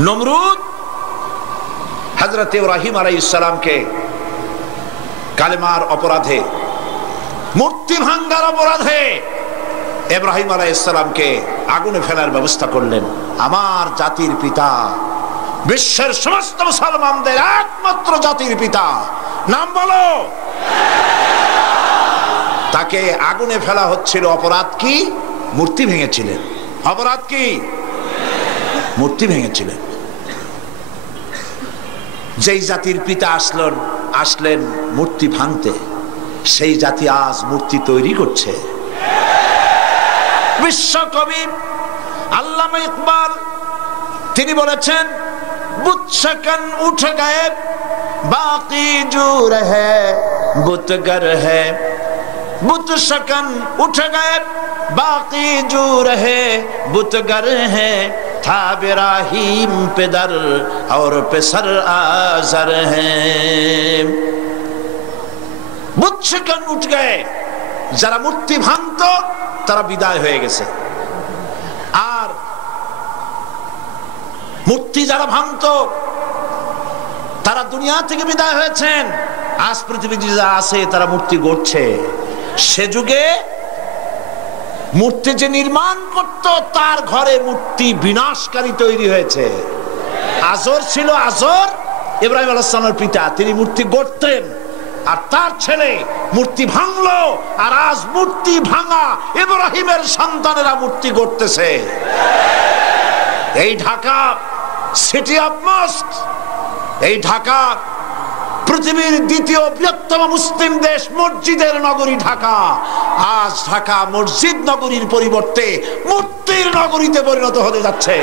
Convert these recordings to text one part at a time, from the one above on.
নমরুদ হযরত ইব্রাহিম আলাইহিস সালামকে কালেমার অপরাধে, মূর্তি ভাঙ্গার অপরাধে ইব্রাহিম আলাইহিস সালামকে আগুনে ফেলার ব্যবস্থা করলেন। আমার জাতির পিতা, বিশ্বের সমস্ত মুসলমানদের একমাত্র জাতির পিতা, নাম বলো। তাকে আগুনে ফেলা হচ্ছিল। অপরাধ কি? মূর্তি ভেঙেছিলেন। অপরাধ কি? মূর্তি ভেঙেছিলেন। যেই জাতির পিতা আসলেন মূর্তি ভাঙতে, সেই জাতি আজ মূর্তি তৈরি করছে। বিশ্বকবি আল্লামা ইকবাল তিনি বলেছেন, বুত शकन उठ गए बाकी जो रहे बुतगर है, बुत शकन उठ गए बाकी जो रहे बुतगर है, था इब्राहिम पेदर और पेसर आजर है। बुत शकन उठ गए, যারা মূর্তি ভাঙতো তারা বিদায় হয়ে গেছে। আর মূর্তি যারা ভাঙতো তারা দুনিয়া থেকে বিদায় হয়েছেন। আজ পৃথিবীতে যারা আছে তারা মূর্তি গড়ছে। সে যুগে মূর্তি যে নির্মাণ করত তার ঘরে মূর্তি বিনাশকারী তৈরি হয়েছে। আজর ছিল, আজর ইব্রাহিম আলাইহিস সালামের পিতা, তিনি মূর্তি গড়তেন। আর তার ছেলে মূর্তি ভাঙলো, আর আজ মূর্তি ভাঙা ইব্রাহিমের সন্তানেরা মূর্তি গড়তেছে। এই ঢাকা সিটি অফ মস্ক, এই ঢাকা পৃথিবীর দ্বিতীয় বৃহত্তম মুসলিম দেশ, মসজিদের নগরী ঢাকা। আজ ঢাকা মসজিদ নগরীর পরিবর্তে মূর্তির নগরীতে পরিণত হতে যাচ্ছে।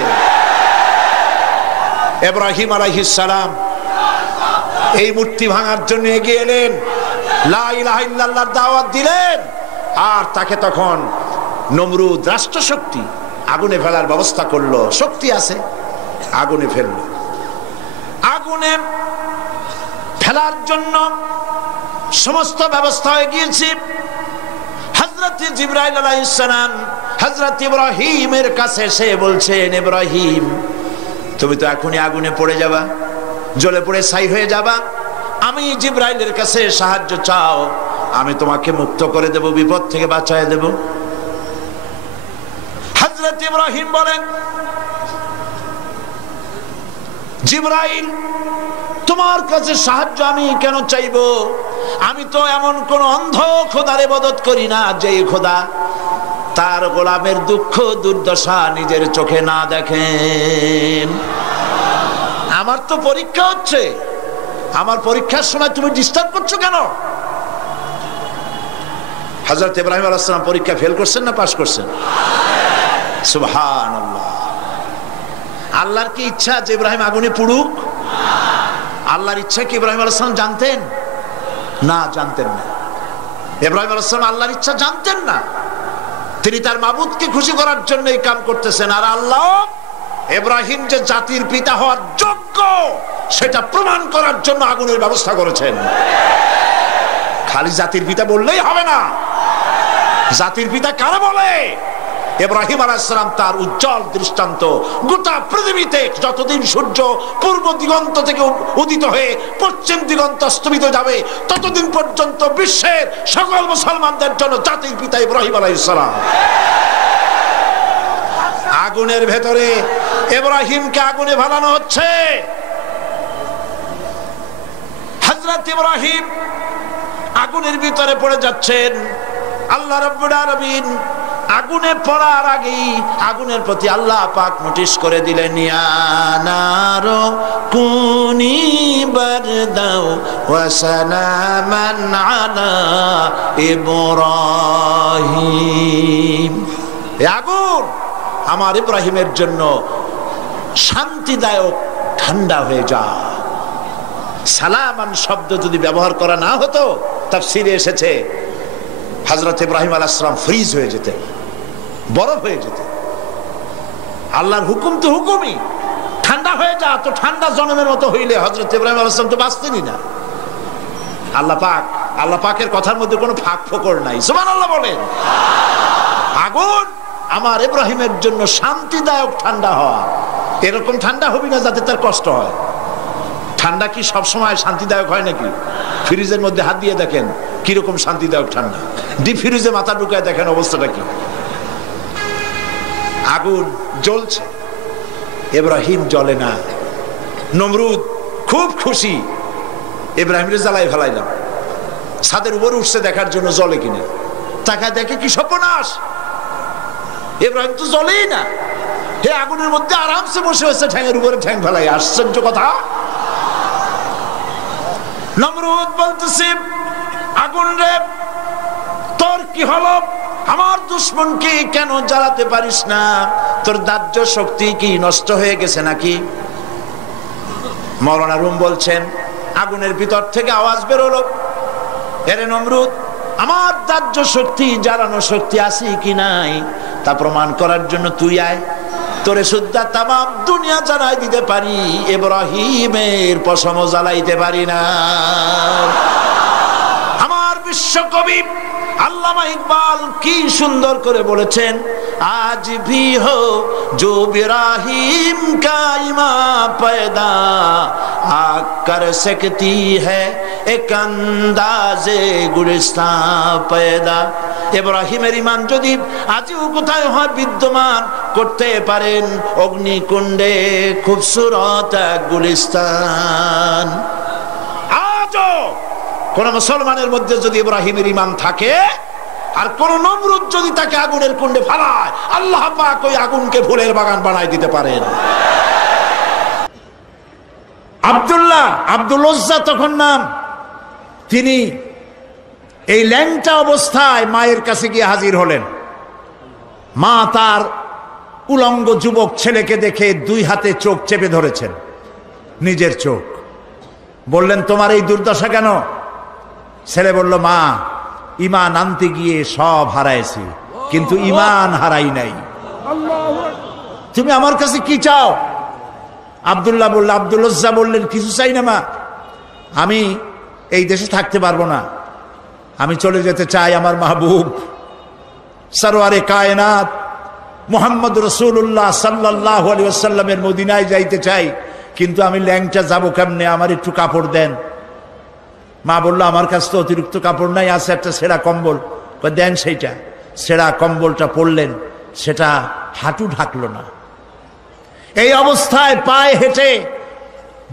ইব্রাহিম আলাইহিস সালাম এই মূর্তি ভাঙার জন্য এগিয়ে এলেন, লা ইলাহা ইল্লাল্লাহর দাওয়াত দিলেন। আর তাকে তখন নমরুদ রাষ্ট্রশক্তি আগুনে ফেলার ব্যবস্থা করলো। শক্তি আছে, আগুনে ফেললো। আগুনে ফেলার জন্য সমস্ত ব্যবস্থা হয়ে গিয়েছে। হযরত জিবরাইল আলাইহিস সালাম হযরত ইব্রাহিমের কাছে এসে বলছেন, ইব্রাহিম তুমি তো এখনই আগুনে পড়ে যাবা, জ্বলে পড়ে ছাই হয়ে যাবা। আমি জিবরাইলের কাছে সাহায্য চাও, আমি তোমাকে মুক্ত করে দেব, বিপদ থেকে বাঁচায় দেব। হযরত ইব্রাহিম বলেন, জিবরাইল তোমার কাছে সাহায্য আমি কেন চাইবো? আমি তো এমন কোন অন্ধ খোদার ইবাদত করি না যে খোদা তার গোলামের দুঃখ দুর্দশা নিজের চোখে না দেখেন। আমার তো পরীক্ষা হচ্ছে, আমার পরীক্ষার সময় তুমি ডিস্টার্ব করছো কেন? হযরত ইব্রাহিম আলাইহিস সালাম পরীক্ষা ফেল করছেন না পাস করছেন? সুবহানাল্লাহ। আল্লাহর কি ইচ্ছা যে ইব্রাহিম আগুনে পুড়ুক? আল্লাহর ইচ্ছা কি ইব্রাহিম আলাইহিস সালাম জানতেন? না, জানতেন না। ইব্রাহিম আলাইহিস সালাম আল্লাহর ইচ্ছা জানতেন না। তিনি তার মাবুদকে খুশি করার জন্য এই কাম করতেছেন। আর আল্লাহ ইব্রাহিম যে জাতির পিতা হওয়ার যোগ্য সেটা প্রমাণ করার জন্য আগুনের ব্যবস্থা করেছেন। খালি জাতির পিতা বললেই হবে না। জাতির পিতা কারা বলে? ইব্রাহিম আলাইহিস সালাম তার উজ্জ্বল দৃষ্টান্ত গোটা পৃথিবীতে যতদিন সূর্য পূর্ব দিগন্ত থেকে উদিত হয়ে পশ্চিম দিগন্ত অস্তমিত যাবে ততদিন পর্যন্ত বিশ্বের সকল মুসলমানদের জন্য জাতির পিতা ইব্রাহিম আলাইহিস সালাম। আগুনের ভেতরে ইব্রাহিমকে আগুনে ভালানো হচ্ছে। হযরত ইব্রাহিম আগুনের ভিতরে পড়ে যাচ্ছেন। আল্লাহ রাব্বুল আলামিন আগুনে পড়ার আগেই আগুনের প্রতি আল্লাহ পাক নোটিশ করে দিলেন, ইয়া নারু কুনি বারদাও ওয়া সালামান আলা ইব্রাহিম। এই আগুন আমার ইব্রাহিমের জন্য শান্তিদায়ক ঠান্ডা হয়ে যা। সালামান শব্দ যদি ব্যবহার করা না হতো তাফসীরে এসেছে হযরত ইব্রাহিম আলাইহিস সালাম ফ্রিজ হয়ে যেতেন, বরফ হয়ে যেতেন। আল্লাহর হুকুম তো হুকুমই, ঠান্ডা হয়ে যা। তো ঠান্ডা জনমের মতো হইলে হযরত ইব্রাহিম আলাইহিস সালাম তো বাঁচতেনই না। আল্লাহ পাকের কথার মধ্যে কোনো ফাঁক ফোকর নাই। সুবহানাল্লাহ বলেন। আগুন আমার ইব্রাহিমের জন্য শান্তিদায়ক ঠান্ডা হওয়া। এরকম ঠান্ডা হবি না যাতে তার কষ্ট হয়। ঠান্ডা কি সবসময় শান্তিদায়ক হয় নাকি? ফ্রিজের মধ্যে হাত দিয়ে দেখেন কিরকম শান্তিদায়ক ঠান্ডা, ডিপ ফ্রিজে মাথা ঢুকায় দেখেন অবস্থাটা কি। আগুন জ্বলছে, ইব্রাহিম জ্বলে না। নমরুদ খুব খুশি, ইব্রাহিমকে জ্বালাই ফেলাইলাম। ছাদের উপরে উঠছে দেখার জন্য জ্বলে কিনা, তাকায় দেখে কি সর্বনাশ, ইব্রাহিম তো জ্বলেই না। হে আগুনের মধ্যে আরামসে বসে হয়েছে, ঠ্যাঙের উপরে ঠ্যাং ফেলাই। আশ্চর্য কথা। নমরুদ বলতেছে, আগুন রে তোর কি হলো? আমার দুশ্মনকে কেন জ্বালাতে পারিস না? তোর দাহ্য শক্তি কি নষ্ট হয়ে গেছে নাকি? মাওলানা রুম বলছেন, আগুনের ভিতর থেকে আওয়াজ বেরোলো, এরে নমরুদ, আমার দাহ্য শক্তি জ্বালানো শক্তি আছে কি নাই তা প্রমাণ করার জন্য তুই আয়। তোরে সুদ্ধা তামাম দুনিয়া জ্বালাই দিতে পারি, ইব্রাহিমের পশম জ্বালাইতে পারি না। আমার বিশ্বকবি আল্লামা ইকবাল কি সুন্দর করে বলেছেন, আজ ভি হো जो इब्राहिम का ईमान पैदा आग कर सकती है एक अंदाज़े गुलिस्तान पैदा। ইব্রাহিমের ঈমান যদি আজও কোথায় হয় বিদ্যমান করতে পারেন অগ্নিকুণ্ডে খুবসুরত গুলিস্তান। আজও কোন মুসলমানের মধ্যে যদি ইব্রাহিমের ঈমান থাকে আর কোন নমরুদ যদি তাকে আগুনের কুণ্ডে ফেলায়, আল্লাহ পাক ওই আগুনকে ফুলের বাগান বানাই দিতে পারেন। আব্দুল্লাহ, আব্দুল উজ্জা তখন নাম, তিনি এই ল্যাংটা অবস্থায় মায়ের কাছে গিয়ে হাজির হলেন। মা তার উলঙ্গ যুবক ছেলেকে দেখে দুই হাতে চোখ চেপে ধরেছেন, নিজের চোখ। বললেন, তোমার এই দুর্দশা কেন? ছেলে বলল, মা, ঈমান আনতে গিয়ে সব হারাইছি, কিন্তু ঈমান হারাই নাই। তুমি আমার কাছে কি চাও? আব্দুল্লাহ বলল, আব্দুল উজ্জা বললেন, কিছু চাই না মা, আমি এই দেশে থাকতে পারবো না, আমি চলে যেতে চাই আমার মাহবুব সরওয়ারে কায়নাত মুহাম্মদ রাসূলুল্লাহ সাল্লাল্লাহু আলাইহি ওয়াসাল্লামের মদিনায় যাইতে চাই, কিন্তু আমি ল্যাংটা যাবো কেমনে? আমার একটু কাপড় দেন। মা বলল, আমার কাছে তো অতিরিক্ত কাপড় নাই, আছে একটা ছেঁড়া কম্বল। দেন সেইটা। ছেঁড়া কম্বলটা পরলেন, সেটা হাঁটু ঢাকলো না। এই অবস্থায় পায়ে হেঁটে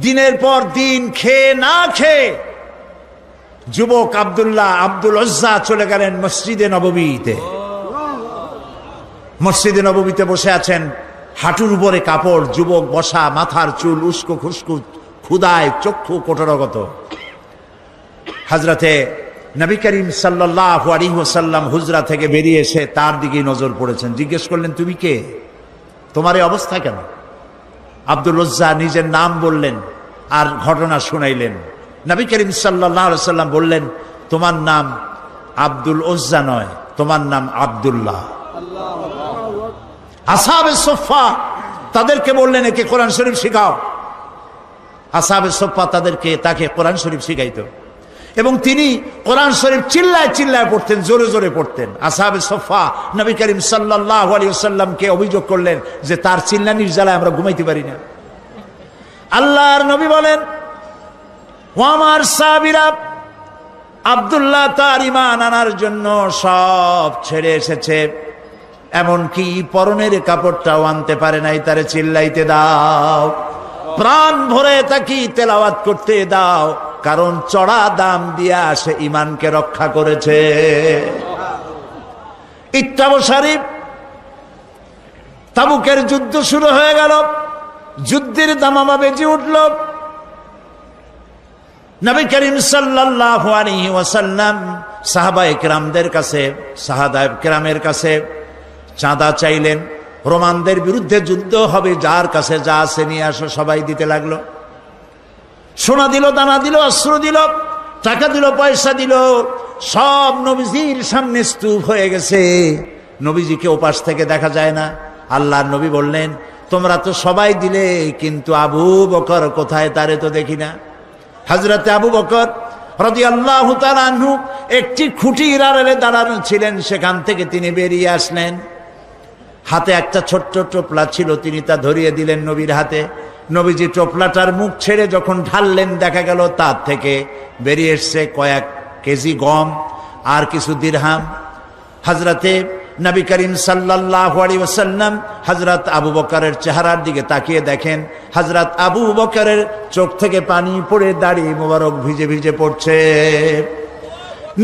দিনের পর দিন খেয়ে না খেয়ে যুবক আব্দুল উজ্জা চলে গেলেন মসজিদে নববীতে। মসজিদে নববীতে বসে আছেন, হাঁটুর উপরে কাপড়, যুবক বসা, মাথার চুল উস্কো খুস্কো, ক্ষুদায় চক্ষু কোটরগত। হযরতে নবী করিম সাল্লাল্লাহু আলাইহি ওয়াসাল্লাম হুজরা থেকে বেরিয়ে এসে তার দিকে নজর পড়েছেন। জিজ্ঞেস করলেন, তুমি কে? তোমার এই অবস্থা কেন? আব্দুল উজ্জা নিজের নাম বললেন আর ঘটনা শুনাইলেন। নবী করিম সাল্লাল্লাহু আলাইহি ওয়াসাল্লাম বললেন, তোমার নাম আব্দুল উজ্জা নয়, তোমার নাম আব্দুল্লাহ। আসহাবে সুফফা তাদেরকে বললেন, একে কোরআন শরীফ শিখাও। আসহাবে সুফফা তাকে কোরআন শরীফ শিখাইতো এবং তিনি কোরআন শরীফ চিল্লায় চিল্লায় পড়তেন, জোরে জোরে পড়তেন। আসহাবে সুফফা নবী করিম সাল্লাল্লাহু আলাইহি ওয়াসাল্লামকে অভিযোগ করলেন যে তার চিল্লানির জ্বালায় আমরা ঘুমাইতে পারি না। আল্লাহর নবী বলেন, ও আমার সাহাবীরা, আব্দুল্লাহ তার ঈমান আনার জন্য সব ছেড়ে এসেছে, এমনকি পরনের কাপড়টাও আনতে পারে নাই, তারে চিল্লাইতে দাও, প্রাণ ভরে তাকে তেলাওয়াত করতে দাও, কারণ চড়া দাম দিয়া সে ঈমানকে রক্ষা করেছে। ইত্তাব শরীফ, তাবুকের যুদ্ধ শুরু হয়ে গেল, যুদ্ধের দামামা বেজে উঠল। নবী করিম সাল্লাল্লাহু আলাইহি ওয়াসাল্লাম সাহাবায়ে কেরামদের কাছে, সাহাবায়ে কেরামের কাছে চাঁদা চাইলেন। রোমানদের বিরুদ্ধে যুদ্ধ হবে, যার কাছে যা আছে নিয়ে আসো। সবাই দিতে লাগলো, সোনা দিল, দানা দিল, অস্ত্র দিল, টাকা দিল, পয়সা দিল, সব নবীজির সামনে স্তূপ হয়ে গেছে। নবীজিকে ওপাশ থেকে দেখা যায় না। আল্লাহর নবী বললেন, তোমরা তো সবাই দিলে, কিন্তু আবু বকর কোথায়? তারে তো দেখি না। হযরতে আবু বকর রাদিয়াল্লাহু তাআলা আনহু একটি খুঁটির আড়ালে দাঁড়ানো ছিলেন, সেখান থেকে তিনি বেরিয়ে আসলেন। হাতে একটা ছোট্ট টোপলা ছিল, তিনি তা ধরিয়ে দিলেন নবীর হাতে। নবীজি টোপলাটার মুখ ছেড়ে যখন ঢাললেন, দেখা গেল তার থেকে বেরিয়ে এসছে কয়েক কেজি গম আর কিছু দিরহাম। হযরতে নবী করিম সাল্লাল্লাহু আলাইহি ওয়াসাল্লাম হযরত আবু বকরের চেহারার দিকে তাকিয়ে দেখেন, হযরত আবু বকরের চোখ থেকে পানি পড়ে দাড়ি মোবারক ভিজে ভিজে পড়ছে।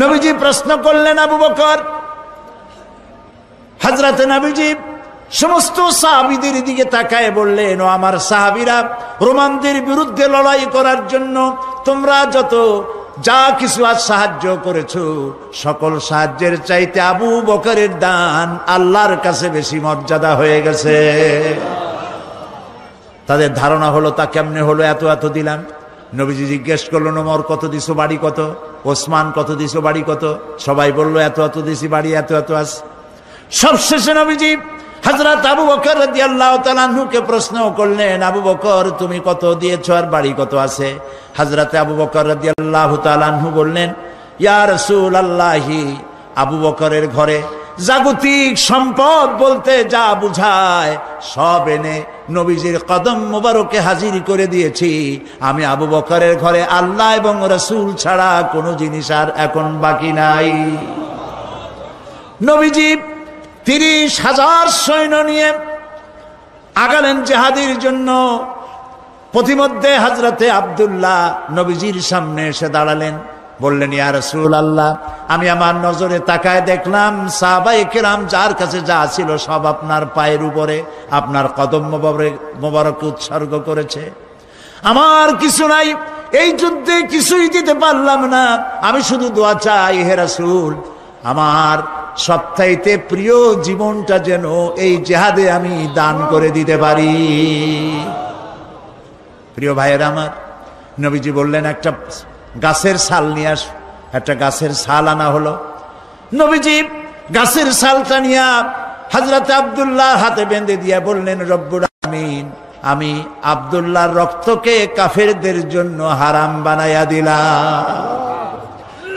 নবীজি প্রশ্ন করলেন, আবু বকর। হযরত নবীজি সমস্ত সাহাবীদের দিকে তাকায় বললেন, ও আমার সাহাবীরা, রোমানদের বিরুদ্ধে লড়াই করার জন্য তোমরা যত যা কিছু আজ সাহায্য করেছো, সকল সাহায্যের চাইতে আবু বকরের দান আল্লাহর কাছে বেশি মর্যাদা হয়ে গেছে। তাদের ধারণা হলো, তা কেমনে হলো, এত এত দিলাম। নবীজি জিজ্ঞেস করলেন, ওমর কত দিছো, বাড়ি কত? ওসমান কত দিছো, বাড়ি কত? সবাই বলল, এত এত দিছি, বাড়ি এত এত আছে। সবশেষে নবীজি হযরত আবু বকর রাদিয়াল্লাহু তাআলা আনহুকে প্রশ্ন করলেন, আবু বকর তুমি কত দিয়েছো আর বাড়ি কত আছে? হযরত আবু বকর রাদিয়াল্লাহু তাআলা আনহু বললেন, ইয়া রাসূলুল্লাহি, আবু বকরের ঘরে জাগতিক সম্পদ বলতে যা বুঝায় সব এনে নবীজির কদম মোবারকে হাজির করে দিয়েছি। আমি আবু বকরের ঘরে আল্লাহ এবং রাসূল ছাড়া কোনো জিনিস আর এখন বাকি নাই। নবীজি 30,000 সৈন্য নিয়ে আগালেন জিহাদের জন্য। প্রতিমধ্যে হযরতে আব্দুল্লাহ নবীজির সামনে এসে দাঁড়ালেন, বললেন, ইয়া রাসূলুল্লাহ, আমি আমার নজরে তাকায় দেখলাম সাহাবায়ে কেরাম যার কাছে যা ছিল সব আপনার পায়ের উপরে, আপনার কদম মোবারক উৎসর্গ করেছে। আমার কিছু নাই, এই যুদ্ধে কিছুই দিতে পারলাম না। আমি শুধু দোয়া চাই, হে রাসূল, আমার সবচাইতে প্রিয় জীবনটা যেন এই জিহাদে আমি দান করে দিতে পারি। প্রিয় ভাইয়েরা আমার, নবীজি বললেন, একটা গাছের ছাল নিয়ে আস। একটা গাছের ছাল আনা হলো। নবীজি গাছের ছালটা নিয়ে হযরত আব্দুল্লাহ হাতে বেঁধে দিয়ে বললেন, রব্বুল আমিন, আমি আব্দুল্লাহর রক্তকে কাফেরদের জন্য হারাম বানাইয়া দিলাম।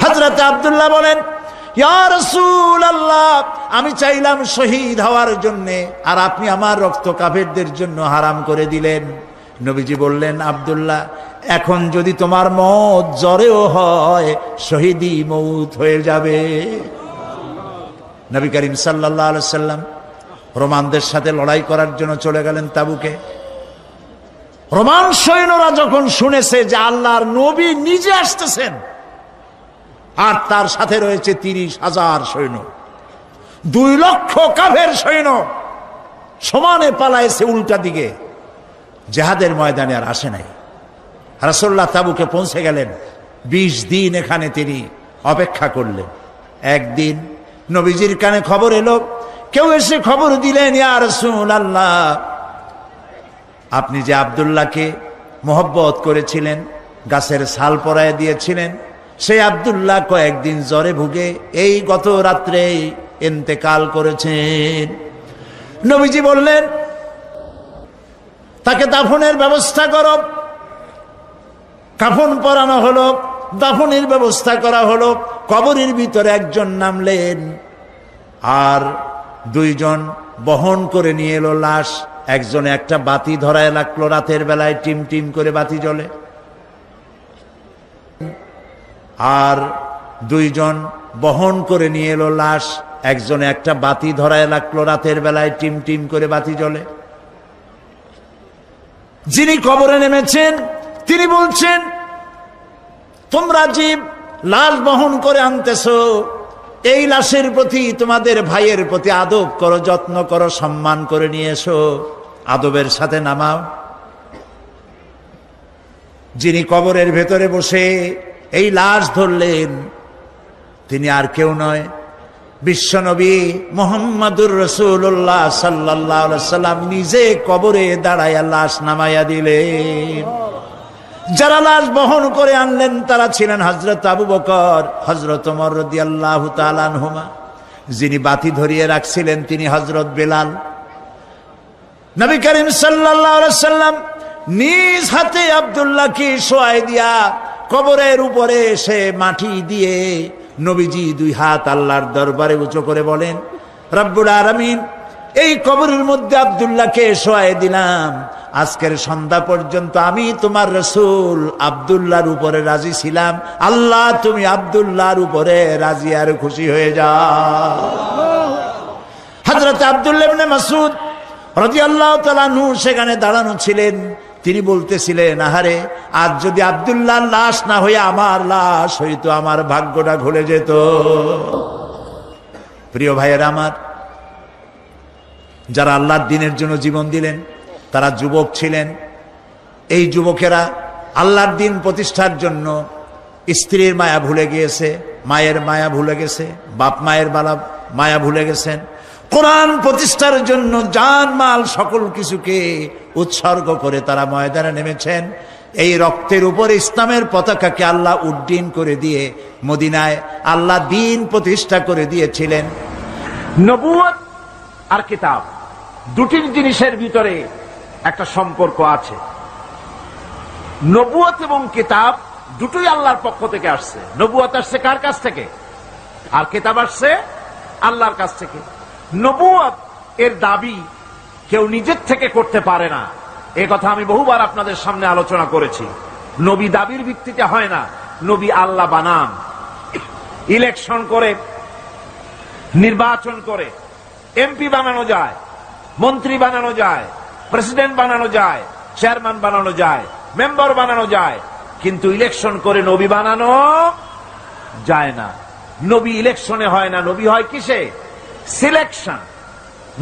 হযরত আব্দুল্লাহ বলেন, ইয়া রাসূলুল্লাহ, আমি চাইলাম শহীদ হওয়ার জন্য, আর আপনি আমার রক্ত কাফেরদের জন্য হারাম করে দিলেন। নবীজি বললেন, আব্দুল্লাহ, এখন যদি তোমার মওত জ্বরেও হয়, শহীদি মওত হয়ে যাবে। নবী করিম সাল্লাল্লাহু আলাইহি সাল্লাম রোমানদের সাথে লড়াই করার জন্য চলে গেলেন তাবুকে। রোমান সৈন্যরা যখন শুনেছে যে আল্লাহর নবী নিজে আসতেছেন আর তার সাথে রয়েছে 30,000 সৈন্য, 2 লক্ষ কাফের সৈন্য সমানে পালাইছে উল্টা দিকে, জিহাদের ময়দানে আর আসে নাই। রাসূলুল্লাহ তাবুকে পৌঁছে গেলেন। 20 দিন এখানে তিনি অপেক্ষা করলেন। একদিন নবীজির কানে খবর এলো, কেউ এসে খবর দিলেন, ইয়া রাসূলুল্লাহ, আপনি যে আব্দুল্লাহকে মোহব্বত করেছিলেন, গাছের ছাল পরায় দিয়েছিলেন, সেই আব্দুল্লাহ কয়েকদিন জ্বরে ভুগে এই গত রাত্রে ইন্তেকাল করেছেন। নবীজি বললেন, তাকে দাফনের ব্যবস্থা করো। কাফন পরানো হলো, দাফনের ব্যবস্থা করা হলো। কবরের ভিতরে একজন নামলেন আর 2 জন বহন করে নিয়ে এলো লাশ। একজনে একটা বাতি ধরায় রাখলো, রাতের বেলায় টিম টিম করে বাতি জ্বলে। আর 2 জন বহন করে নিয়ে এলো লাশ। একজনে একটা বাতি ধরায় রাখলো, রাতের বেলায় টিম টিম করে বাতি জ্বলে। যিনি কবরে নেমেছেন তিনি বলছেন, তোমরা যে লাশ বহন করে আনতেছো, এই লাশের প্রতি তোমাদের ভাইয়ের প্রতি আদব করো, যত্ন করো, সম্মান করে নিয়ে এসো, আদবের সাথে নামাও। যিনি কবরের ভেতরে বসে এই লাশ ধরলেন তিনি আর কেউ নয়, বিশ্বনবী মুহাম্মদুর রাসূলুল্লাহ সাল্লাল্লাহু আলাইহি সাল্লাম নিজে কবরে দাঁড়ায়া লাশ নামাইয়া দিলেন। যারা লাশ বহন করে আনলেন তারা ছিলেন হযরত আবু বকর, হযরত ওমর রাদিয়াল্লাহু তাআলা আনহুমা। যিনি বাতি ধরিয়ে রাখছিলেন তিনি হযরত বেলাল। নবী করিম সাল্লাল্লাহু আলাইহি সাল্লাম নিজ হাতে আব্দুল্লাহকে শোয়াই দিয়া কবরের উপরে সে মাটি দিয়ে নবীজি 2 হাত আল্লাহর দরবারে উঁচু করে বলেন, রব্বুল আলামিন, এই কবরের মধ্যে আব্দুল্লাহকে শোয়াই দিলাম, আজকের সন্ধ্যা পর্যন্ত আমি তোমার রাসূল আব্দুল্লাহর উপরে রাজি ছিলাম, আল্লাহ তুমি আব্দুল্লাহর উপরে রাজি আর খুশি হয়ে যাও। হযরত আব্দুল্লাহ ইবনে মাসউদ রাদিয়াল্লাহু তাআলা আনহু সেখানে দাঁড়ানো ছিলেন। তিনি বলতেছিলেন, আহারে আজ যদি আব্দুল্লাহর লাশ না হয়ে আমার লাশ হইতো, আমার ভাগ্যটা খুলে যেত। প্রিয় ভাইয়েরা আমার, যারা আল্লাহর দ্বীনের জন্য জীবন দিলেন তারা যুবক ছিলেন। এই যুবকেরা আল্লাহর দ্বীন প্রতিষ্ঠার জন্য স্ত্রীর মায়া ভুলে গিয়েছে, মায়ের মায়া ভুলে গেছে, বাপ মায়ের মায়া ভুলে গেছেন। কোরআন প্রতিষ্ঠার জন্য জান মাল সকল কিছুকে উৎসর্গ করে তারা ময়দানে নেমেছেন। এই রক্তের উপরে ইসলামের পতাকাকে আল্লাহ উড্ডীন করে দিয়ে মদিনায় আল্লাহ দ্বীন প্রতিষ্ঠা করে দিয়েছিলেন। নবুয়ত আর কিতাব দুটি জিনিসের ভিতরে একটা সম্পর্ক আছে। নবুয়ত এবং কিতাব দুটোই আল্লাহর পক্ষ থেকে আসছে। নবুয়ত আসছে কার কাছ থেকে? আর কিতাব আসছে আল্লাহর কাছ থেকে। নবুয়ত এর দাবি কেউ নিজের থেকে করতে পারে না, এ কথা আমি বহুবার আপনাদের সামনে আলোচনা করেছি। নবী দাবির ভিত্তিতে হয় না, নবী আল্লাহ বানান। ইলেকশন করে, নির্বাচন করে এমপি বানানো যায়, মন্ত্রী বানানো যায়, প্রেসিডেন্ট বানানো যায়, চেয়ারম্যান বানানো যায়, মেম্বার বানানো যায়, কিন্তু ইলেকশন করে নবী বানানো যায় না। নবী ইলেকশনে হয় না, নবী হয় কিসে? সিলেকশন।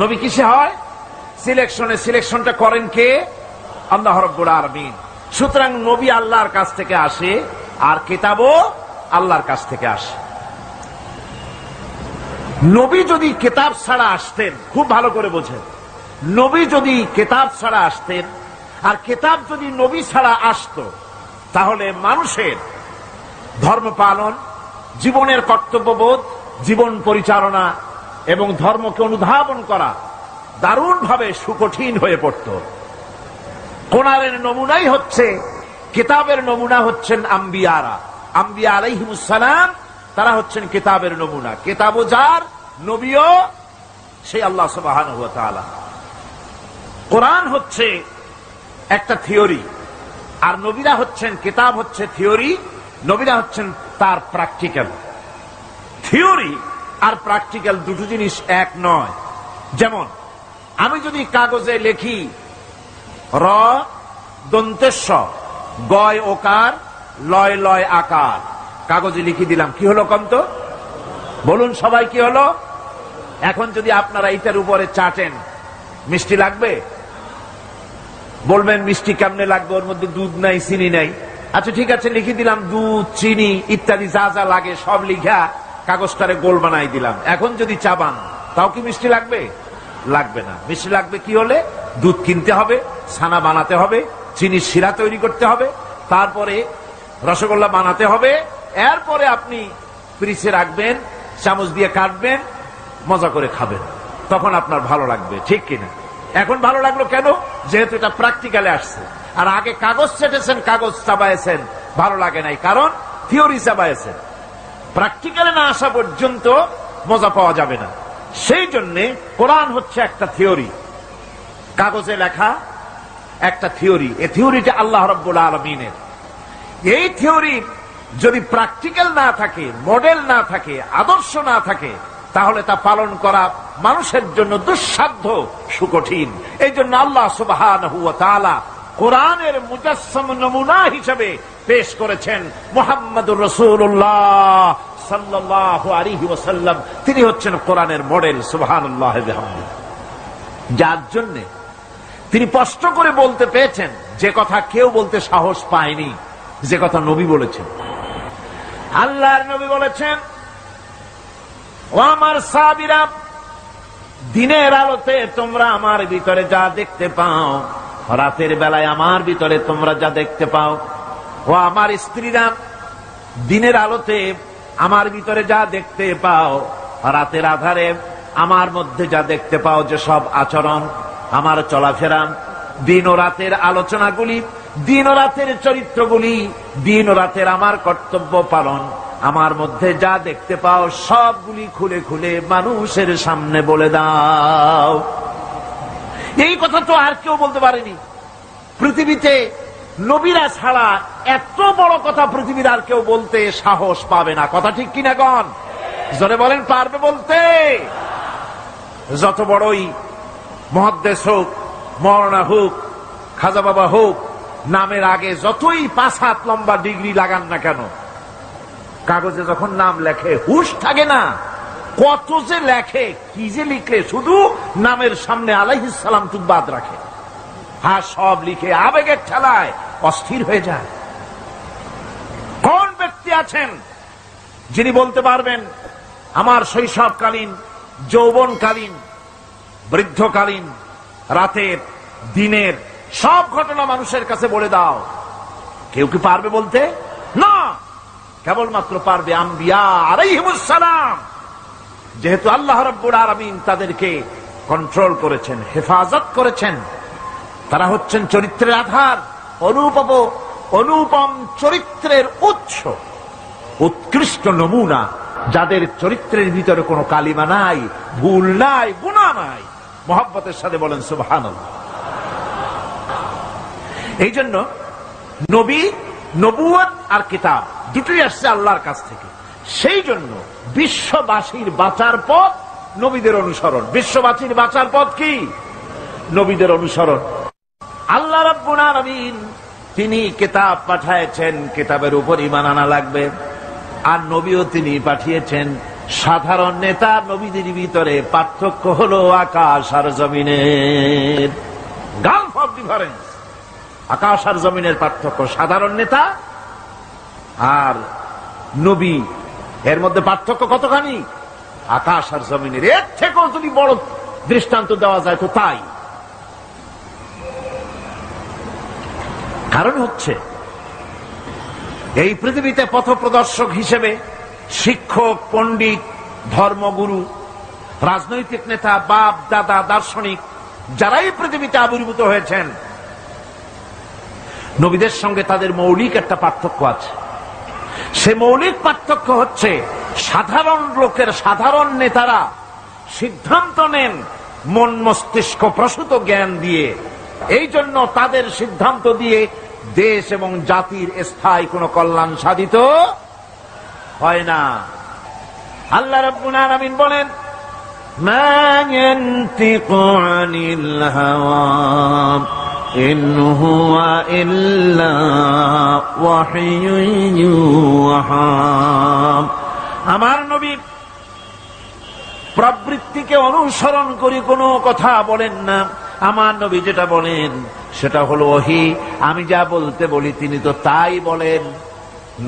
নবী কিসে হয়? সিলেকশনে। সিলেকশনটা করেন কে? আল্লাহ রাব্বুল আলামিন। সুতরাং নবী আল্লাহর কাছ থেকে আসে, আর কিতাবও আল্লাহর কাছ থেকে আসে। নবী যদি কিতাব ছাড়া আসতেন, খুব ভালো করে বোঝেন, নবী যদি কিতাব ছাড়া আসতেন আর কিতাব যদি নবী ছাড়া আসতো, তাহলে মানুষের ধর্ম পালন, জীবনের কর্তব্যবোধ, জীবন পরিচালনা এবং ধর্মকে অনুধাবন করা দারুণভাবে সুকঠিন হয়ে পড়ত। কোরআনের নমুনাই হচ্ছে, কিতাবের নমুনা হচ্ছেন আম্বিয়ারা। আম্বিয়া আলাইহিমুস সালাম তারা হচ্ছেন কিতাবের নমুনা। কিতাবও যার, নবীও সেই আল্লাহ সুবহানাহু ওয়া তাআলা। কোরআন হচ্ছে একটা থিওরি, আর নবীরা হচ্ছেন, কিতাব হচ্ছে থিওরি, নবীরা হচ্ছেন তার প্র্যাকটিক্যাল। থিওরি আর প্র্যাকটিক্যাল দুটো জিনিস এক নয়। যেমন আমি যদি কাগজে লিখি র দন্তেশ্ব গয় ওকার লয় লয় আকার, কাগজে লিখে দিলাম, কি হলো কন্ত? বলুন সবাই কি হলো? এখন যদি আপনারা এটার উপরে চাটেন, মিষ্টি লাগবে? বলবেন মিষ্টি কেমনে লাগবে, ওর মধ্যে দুধ নাই, চিনি নাই। আচ্ছা ঠিক আছে, লিখে দিলাম দুধ, চিনি ইত্যাদি যা যা লাগে সব লিখা কাগজটারে গোল বানাই দিলাম। এখন যদি চাবান, তাও কি মিষ্টি লাগবে? লাগবে না। মিষ্টি লাগবে কি হলে? দুধ কিনতে হবে, ছানা বানাতে হবে, চিনির শিরা তৈরি করতে হবে, তারপরে রসগোল্লা বানাতে হবে, এরপরে আপনি ফ্রিজে রাখবেন, চামচ দিয়ে কাটবেন, মজা করে খাবেন, তখন আপনার ভালো লাগবে, ঠিক কিনা? এখন ভালো লাগলো কেন? যেহেতু এটা প্র্যাকটিক্যালে আসছে। আর আগে কাগজ চেটেছেন, কাগজ চাবাইছেন, ভালো লাগে নাই, কারণ থিওরি চাবাইছেন। প্র্যাকটিক্যালে না আসা পর্যন্ত মজা পাওয়া যাবে না। সেই জন্য কোরআন হচ্ছে একটা থিওরি, কাগজে লেখা একটা থিওরি। এই থিওরিটা আল্লাহ রাব্বুল আলামিনের। এই থিওরি যদি প্র্যাকটিক্যাল না থাকে, মডেল না থাকে, আদর্শ না থাকে, তাহলে তা পালন করা মানুষের জন্য দুঃসাধ্য, সুকঠিন। এই জন্য আল্লাহ সুবহানাহু ওয়া তাআলা কোরআনের মুজাসসাম নমুনা হিসেবে পেশ করেছেন মুহাম্মদুর রাসূলুল্লাহ সাল্লাল্লাহু আলাইহি ওয়াসাল্লাম। তিনি হচ্ছেন কোরআনের মডেল। সুবহানাল্লাহ ওয়া বিহামদিহি। যার জন্য তিনি স্পষ্ট করে বলতে পেরেছেন যে কথা কেউ বলতে সাহস পায়নি, যে কথা নবী বলেছেন। আল্লাহর নবী বলেছেন, ও আমার সাহাবীরা, দিনের আলোতে তোমরা আমার ভিতরে যা দেখতে পাও, রাতের বেলায় আমার ভিতরে তোমরা যা দেখতে পাও। ও আমার স্ত্রীরা, দিনের আলোতে আমার ভিতরে যা দেখতে পাও, রাতের আধারে আমার মধ্যে যা দেখতে পাও, যে সব আচরণ, আমার চলাফেরা, দিন ও রাতের আলোচনাগুলি, দিন ও রাতের চরিত্রগুলি, দিন ও রাতের আমার কর্তব্য পালন, আমার মধ্যে যা দেখতে পাও সবগুলি খুলে খুলে মানুষের সামনে বলে দাও। এই কথা তো আর কেউ বলতে পারেনি পৃথিবীতে, নবীরা ছাড়া এত বড় কথা পৃথিবীর আর কেউ বলতে সাহস পাবে না। কথা ঠিক কিনা গণ? জোরে বলেন, পারবে বলতে? যত বড়ই মুহাদ্দিস হোক, মাওলানা হোক, খাজা বাবা হোক, নামের আগে যতই 5 হাত লম্বা ডিগ্রি লাগান না কেন, কাগজে যখন নাম লেখে হুঁশ থাকে না। কত যে লেখে, কি যে লিখে, শুধু নামের সামনে আলাইহিস সালাম টুক বাদ রাখে। হ্যাঁ, সব লিখে আবেগের ঠেলায় অস্থির হয়ে যায়। কোন ব্যক্তি আছেন যিনি বলতে পারবেন আমার শৈশবকালীন, যৌবনকালীন, বৃদ্ধকালীন, রাতের, দিনের সব ঘটনা মানুষের কাছে বলে দাও? কেউ কি পারবে বলতে? না, কেবলমাত্র পারবে আম্বিয়া আলাইহিমুস সালাম। যেহেতু আল্লাহ রাব্বুল আলামিন তাদেরকে কন্ট্রোল করেছেন, হেফাজত করেছেন, তারা হচ্ছেন চরিত্রের আধার, অনুপম চরিত্রের উৎস, উৎকৃষ্ট নমুনা, যাদের চরিত্রের ভিতরে কোনো কালিমা নাই, ভুল নাই, গুনাহ নাই। মহব্বতের সাথে বলেন সুবহানাল্লাহ। এই জন্য নবী, নবুয়ত আর কিতাব দুটোই আসছে আল্লাহর কাছ থেকে। সেই জন্য বিশ্ববাসীর বাঁচার পথ নবীদের অনুসরণ। বিশ্ববাসীর বাঁচার পথ কি? নবীদের অনুসরণ। আল্লাহ রাব্বুল আলামিন তিনি কিতাব পাঠিয়েছেন, কিতাবের উপর ঈমান আনা লাগবে। আর নবীও তিনি পাঠিয়েছেন। সাধারণ নেতা নবীদের ভিতরে পার্থক্য হলো আকাশ আর জমিনের। গালফ অফ ডিফারেন্স, আকাশ আর জমিনের পার্থক্য। সাধারণ নেতা আর নবী, এর মধ্যে পার্থক্য কতখানি? আকাশ আর জমিনের। এর থেকেও যদি বড় দৃষ্টান্ত দেওয়া যায় তো তাই। কারণ হচ্ছে এই পৃথিবীতে পথপ্রদর্শক হিসেবে শিক্ষক, পণ্ডিত, ধর্মগুরু, রাজনৈতিক নেতা, বাপ দাদা, দার্শনিক যারাই পৃথিবীতে আবির্ভূত হয়েছেন, নবীদের সঙ্গে তাদের মৌলিক একটা পার্থক্য আছে। সে মৌলিক পার্থক্য হচ্ছে সাধারণ লোকের, সাধারণ নেতারা সিদ্ধান্ত নেন মন মস্তিষ্ক প্রসূত জ্ঞান দিয়ে। এই জন্য তাদের সিদ্ধান্ত দিয়ে দেশ এবং জাতির স্থায়ী কোনো কল্যাণ সাধিত হয় না। আল্লাহ রাব্বুল আলামিন বলেন, মা ইয়ানতিকু আনিল হাওয়া ইন হুয়া ইল্লা ওয়াহয়ুন ইউহা। আমার নবী প্রবৃত্তিকে অনুসরণ করে কোনো কথা বলেন না। আমার নবী যেটা বলেন সেটা হলো ওহী। আমি যা বলতে বলি তিনি তো তাই বলেন।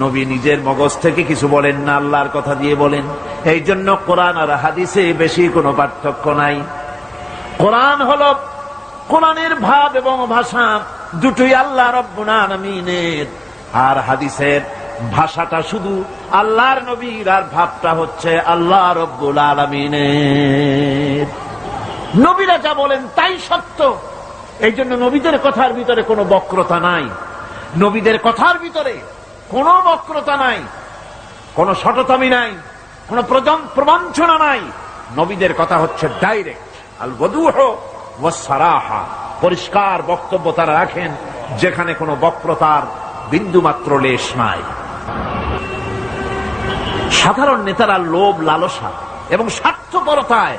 নবী নিজের মগজ থেকে কিছু বলেন না, আল্লাহর কথা দিয়ে বলেন। এই জন্য কোরআন আর হাদিসে বেশি কোনো পার্থক্য নাই। কোরআন হলো, কোরআনের ভাব এবং ভাষা দুটোই আল্লাহ রাব্বুল আলামিনের, আর হাদিসের ভাষাটা শুধু আল্লাহর নবীর, আর ভাবটা হচ্ছে আল্লাহ রাব্বুল আলামিনের। নবীরা যা বলেন তাই সত্য। এই জন্য নবীদের কথার ভিতরে কোনো বক্রতা নাই। নবীদের কথার ভিতরে কোনো বক্রতা নাই, কোনো শটতামি নাই, কোনো প্রবঞ্চনা নাই। নবীদের কথা হচ্ছে ডাইরেক্ট, আল ওয়াদুহ ওয়াস সারাহা, পরিষ্কার বক্তব্য তারা রাখেন, যেখানে কোনো বক্রতার বিন্দু মাত্র লেশ নাই। সাধারণ নেতারা লোভ, লালসা এবং স্বার্থপরতায়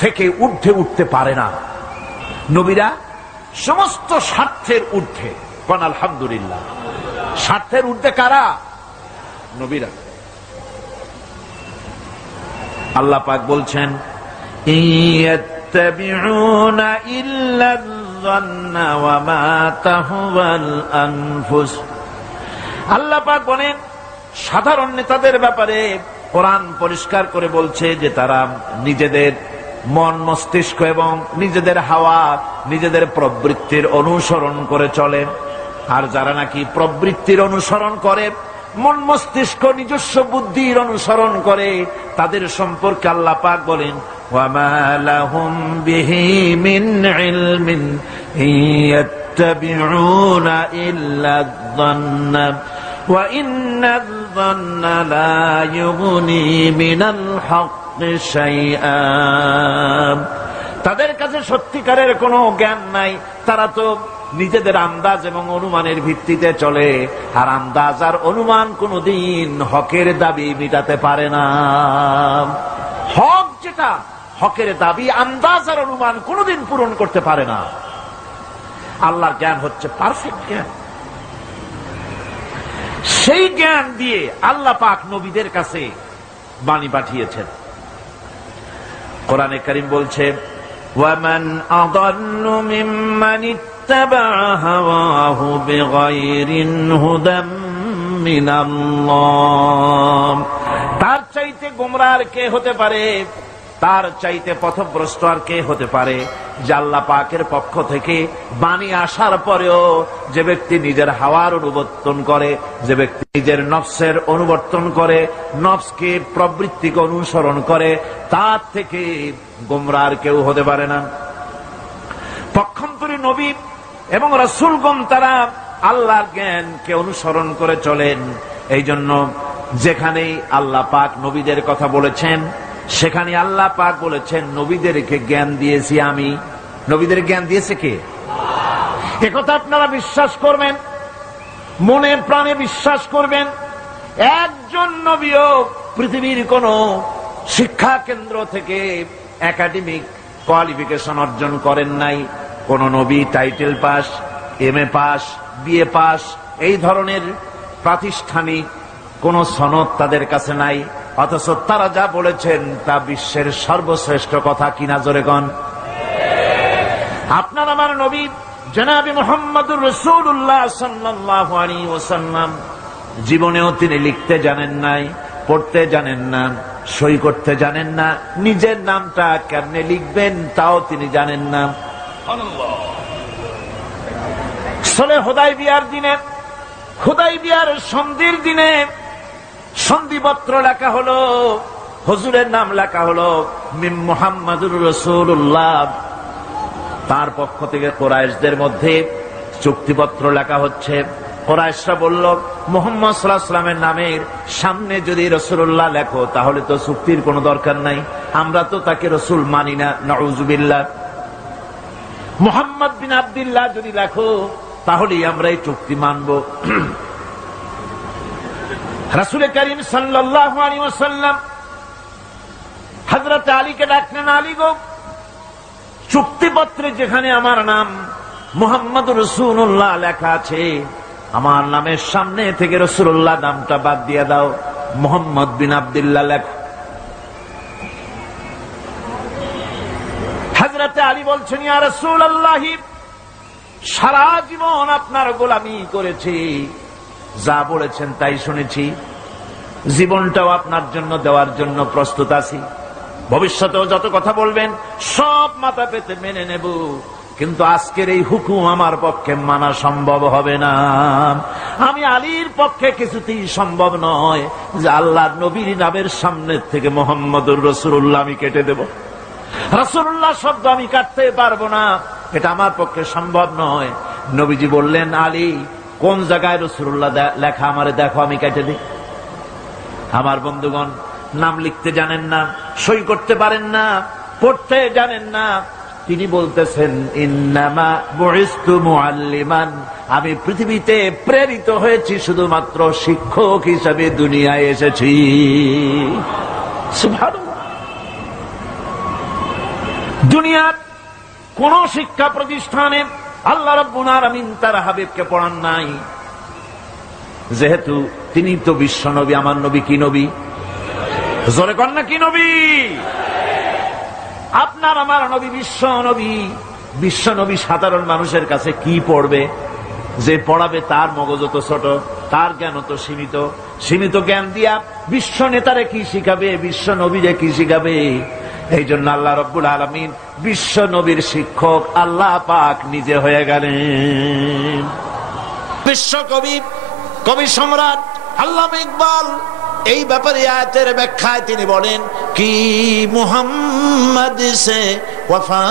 থেকে ঊর্ধ্বে উঠতে পারে না। নবীরা সমস্ত স্বার্থের ঊর্ধ্বে। কোন আলহামদুলিল্লাহ। স্বার্থের ঊর্ধ্বে কারা? নবীরা। আল্লাহ পাক বলছেন, ইয়াত্তাবিউনা ইল্লা যান্না ওয়া মা তাহওয়াল আনফুস। আল্লাহ পাক বলেন সাধারণ নেতাদের ব্যাপারে কোরআন পরিষ্কার করে বলছে যে তারা নিজেদের মন মস্তিষ্ক এবং নিজেদের হাওয়া, নিজেদের প্রবৃত্তির অনুসরণ করে চলে। আর যারা নাকি প্রবৃত্তির অনুসরণ করে, মন মস্তিষ্ক নিজস্ব বুদ্ধির অনুসরণ করে, তাদের সম্পর্কে আল্লাহ পাক বলেন, ওয়ামা লাহুম বিহি মিন ইলমিন ইয়াত্তাবিউনা ইল্লা যান্না ওয়া ইন্নায الظن لا يغني من الحق شيئا। তাদের কাছে সত্যিকারের কোনো জ্ঞান নাই, তারা তো নিজেদের আন্দাজ এবং অনুমানের ভিত্তিতে চলে, আর আন্দাজ আর অনুমান কোনদিন হকের দাবি মিটাতে পারে না। হক যেটা, হকের দাবি আন্দাজ আর অনুমান কোনদিন পূরণ করতে পারে না। আল্লাহর জ্ঞান হচ্ছে পারফেক্ট জ্ঞান। সেই জ্ঞান দিয়ে আল্লাহ পাক নবীদের কাছে বাণী পাঠিয়েছেন। কোরআনে কারীম বলছে, ওয়ামান আযাল্লু মিম্মান ইত্তাবা'a হাওয়াহু বিগাইরি হুদাম মিনাল্লাহ। তার চাইতে গোমরাহ আর কে হতে পারে, তার চাইতে পথভ্রষ্ট আর কে হতে পারে, যে আল্লাহ পাকের পক্ষ থেকে বাণী আসার পরেও যে ব্যক্তি নিজের হাওয়ার অনুবর্তন করে, যে ব্যক্তি নিজের নফসের অনুবর্তন করে, নফসকে প্রবৃত্তিকে অনুসরণ করে, তার থেকে গোমরাহ আর কেউ হতে পারে না। পক্ষান্তরে নবী এবং রাসূলগণ তারা আল্লাহর জ্ঞানকে অনুসরণ করে চলেন। এই জন্য যেখানেই আল্লাহ পাক নবীদের কথা বলেছেন, সেখানে আল্লাহ পাক বলেছেন নবীদেরকে জ্ঞান দিয়েছি আমি। নবীদের জ্ঞান দিয়েছে কে? একথা আপনারা বিশ্বাস করবেন, মনে প্রাণে বিশ্বাস করবেন। একজন নবীও পৃথিবীর কোন শিক্ষা কেন্দ্র থেকে একাডেমিক কোয়ালিফিকেশন অর্জন করেন নাই। কোন নবী title pass, MA pass, BA pass, এই ধরনের প্রাতিষ্ঠানিক কোন সনদ তাদের কাছে নাই। অথচ তারা যা বলেছেন তা বিশ্বের সর্বশ্রেষ্ঠ কথা কিনা, জোরে গণ। আপনার আমার নবী জনাবে মুহাম্মদুর রাসূলুল্লাহ সাল্লাল্লাহু আলাইহি ওয়াসাল্লাম জীবনেও তিনি লিখতে জানেন নাই, পড়তে জানেন না, সই করতে জানেন না, নিজের নামটা কেমনে লিখবেন তাও তিনি জানেন না। সুলহ হুদায়বিয়ার দিনে, হুদায়বিয়ার সন্ধির দিনে সন্ধিপত্র লেখা হলো, হুজুরের নাম লেখা হলো মিন মুহাম্মাদুর রাসূলুল্লাহ। তার পক্ষ থেকে কুরাইশদের মধ্যে চুক্তিপত্র লেখা হচ্ছে। কুরাইশরা বলল, মুহাম্মদ সাল্লাল্লাহু আলাইহি ওয়াসাল্লামের নামের সামনে যদি রাসূলুল্লাহ লেখো তাহলে তো চুক্তির কোনো দরকার নাই, আমরা তো তাকে রাসূল মানি না, নাউযুবিল্লাহ। মুহাম্মদ বিন আব্দুল্লাহ যদি লেখো তাহলেই আমরা এই চুক্তি মানব। রাসূল করিম সাল্লাল্লাহু আলাইহি ওয়াসাল্লাম হযরত আলীকে ডাকলেন, আলী গো, চুক্তিপত্রে যেখানে আমার নাম মুহাম্মদুর রাসূলুল্লাহ লেখা আছে, আমার নামের সামনে থেকে রাসূলুল্লাহ নামটা বাদ দিয়ে দাও, মুহাম্মদ বিন আব্দুল্লাহ লেখো। হযরত আলী বলছেন, ইয়া রাসূলুল্লাহ, সারা জীবন আপনার গোলামি করেছি, যা বলেছেন তাই শুনেছি, জীবনটাও আপনার জন্য দেওয়ার জন্য প্রস্তুত আছি, ভবিষ্যতেও যত কথা বলবেন সব মাথা পেতে মেনে নেব, কিন্তু আজকের এই হুকুম আমার পক্ষে মানা সম্ভব হবে না। আমি আলীর পক্ষে কিছুতেই সম্ভব নয় যে আল্লাহর নবীর নামের সামনে থেকে মুহাম্মদুর রাসূলুল্লাহ আমি কেটে দেব। রাসূলুল্লাহ শব্দ আমি কাটতে পারবো না, এটা আমার পক্ষে সম্ভব নয়। নবীজি বললেন, আলী, কোন জায়গায় রাসূলুল্লাহ লেখা আমারে দেখো, আমি কেটে দিই। আমার বন্ধুগণ, নাম লিখতে জানেন না, সই করতে পারেন না, পড়তে জানেন না, তিনি বলতেছেন, ইন্নামা বুইস্তু মুআল্লিমান, আমি পৃথিবীতে প্রেরিত হয়েছি শুধুমাত্র শিক্ষক হিসেবে দুনিয়ায় এসেছি। সুবহানাল্লাহ। দুনিয়ার কোন শিক্ষা প্রতিষ্ঠানে আল্লাহ রাব্বুল আলামিন তার হাবিবকে পড়ান নাই, যেহেতু তিনি তো বিশ্ব নবী। আমার নবী কি নবী? জোরে কর না, কি নবী? আপনার আমার নবী বিশ্ব নবী। বিশ্ব নবী সাধারণ মানুষের কাছে কি পড়বে? যে পড়াবে তার মগজ তো ছোট, তার জ্ঞান তো সীমিত। সীমিত জ্ঞান দিয়া বিশ্ব নেতারে কি শিখাবে, বিশ্ব নবীরে কি শিখাবে? এই জন্য আল্লাহ রাব্বুল আলামিন বিশ্ব নবীর শিক্ষক আল্লাহ পাক নিজে হয়ে গেলেন। বিশ্ব কবি, কবি সম্রাট আল্লামা ইকবাল এই ব্যাপারে আয়াতের ব্যাখ্যায় তিনি বলেন, কি মুহাম্মদ সে ওয়াফা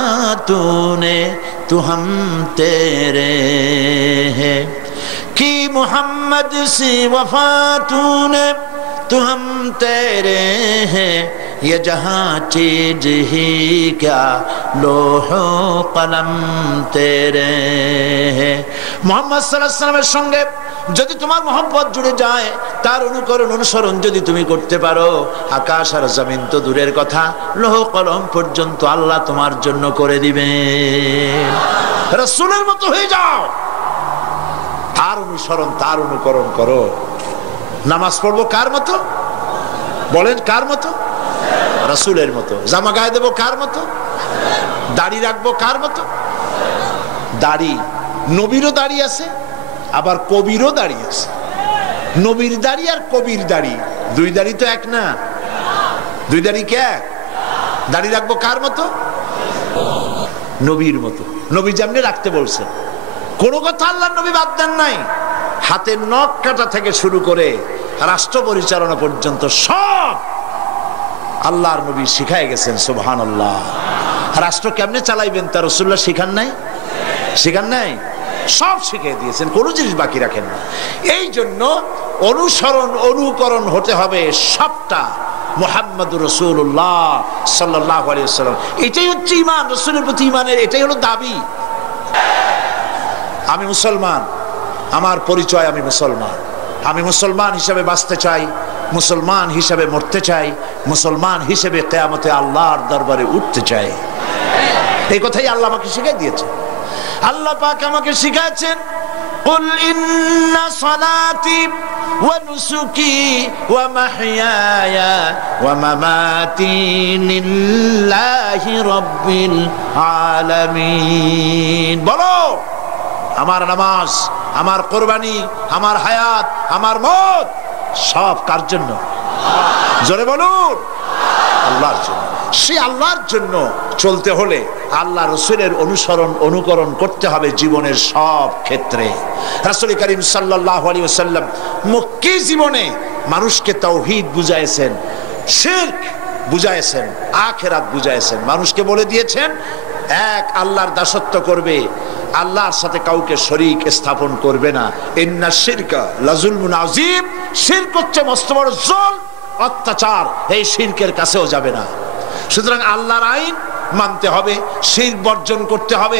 তূনে তু হাম তেরে হে, কি मोहम्मद सी वफा तूने तो हम तेरे हैं ये जहां चीज ही क्या लोहो कलम तेरे हैं। मोहम्मद साल्लाल्लाहु आलैहि ওয়াসাল্লামের সঙ্গে যদি তোমার মহব্বত জুড়ে যায়, তার অনুকরণ অনুসরণ যদি তুমি করতে পারো, আকাশ আর জমিন তো দূরের কথা, লৌহ কলম পর্যন্ত আল্লাহ তোমার জন্য করে দিবেন। রাসূলের মতো হয়ে যাও, তার অনুসরণ তার অনুকরণ করো। নামাজ পড়বো কার মতো? বলেন কার মতো? রাসূলের মতো। জামা গায়ে দেবো কার মতো? দাড়ি রাখবো কার মতো? দাড়ি, নবীরও দাড়ি আছে, আবার কবিরও দাড়ি আছে। নবীর দাড়ি আর কবির দাড়ি, দুই দাড়ি তো এক না। দুই দাড়ি কে এক? দাড়ি রাখবো কার মতো? নবীর মতো। নবী যেমনি রাখতে বলছেন, কোন কথা আল্লাহর নবী বাদ দেন নাই। হাতের নখ কাটা থেকে শুরু করে রাষ্ট্র পরিচালনা পর্যন্ত সব আল্লাহর নবী শিখাই গেছেন। সুবহানাল্লাহ। রাষ্ট্র কেমনে চালাইবেন তা রাসূলুল্লাহ শিখান নাই? শিখান নাই? সব শিখিয়ে দিয়েছেন, কোনো জিনিস বাকি রাখেন না। এই জন্য অনুসরণ অনুকরণ হতে হবে সবটা মুহাম্মদুর রাসূলুল্লাহ সাল্লাল্লাহু আলাইহি ওয়াসাল্লাম। এটাই হচ্ছে ঈমান, রাসূলের প্রতি ঈমানের এটাই হলো দাবি। আমি মুসলমান, আমার পরিচয় আমি মুসলমান। আমি মুসলমান হিসেবে বাঁচতে চাই, মুসলমান হিসেবে মরতে চাই, মুসলমান হিসেবে কিয়ামতে আল্লাহর দরবারে উঠতে চাই। এই কথাই আল্লাহ আমাকে শিখিয়ে দিয়েছেন। আল্লাহ পাক আমাকে শিখাচ্ছেন, কুল ইন্না সালাতি ওয়া নুসুকি ওয়া মাহইয়ায়া ওয়া মামাতি লিল্লাহি রাব্বিল আলামিন। বলো, আমার নামাজ, আমার কুরবানি, আমার হায়াত, আমার মত সব কার জন্য? জোরে বলুন, আল্লাহর জন্য। সে আল্লাহর জন্য চলতে হলে আল্লাহ রাসূলের অনুসরণ অনুকরণ করতে হবে জীবনের সব ক্ষেত্রে। রাসূল করিম সাল্লাল্লাহু আলাইহি ওয়াসাল্লাম মক্কি জীবনে মানুষকে তাওহীদ বুঝাইছেন, শিরক বুঝাইছেন, আখিরাত বুঝাইছেন। মানুষকে বলে দিয়েছেন এক আল্লাহর দাসত্ব করবে, আল্লাহর সাথে কাউকে শরীক স্থাপন করবে না। ইন্না শিরকা লাযুলমুন আযীম। শিরক হচ্ছে মস্ত বড় জুলম, অত্যাচার। এই শিরকের কাছেও যাবে না। সুতরাং আল্লাহর আইন মানতে হবে, শিরক বর্জন করতে হবে,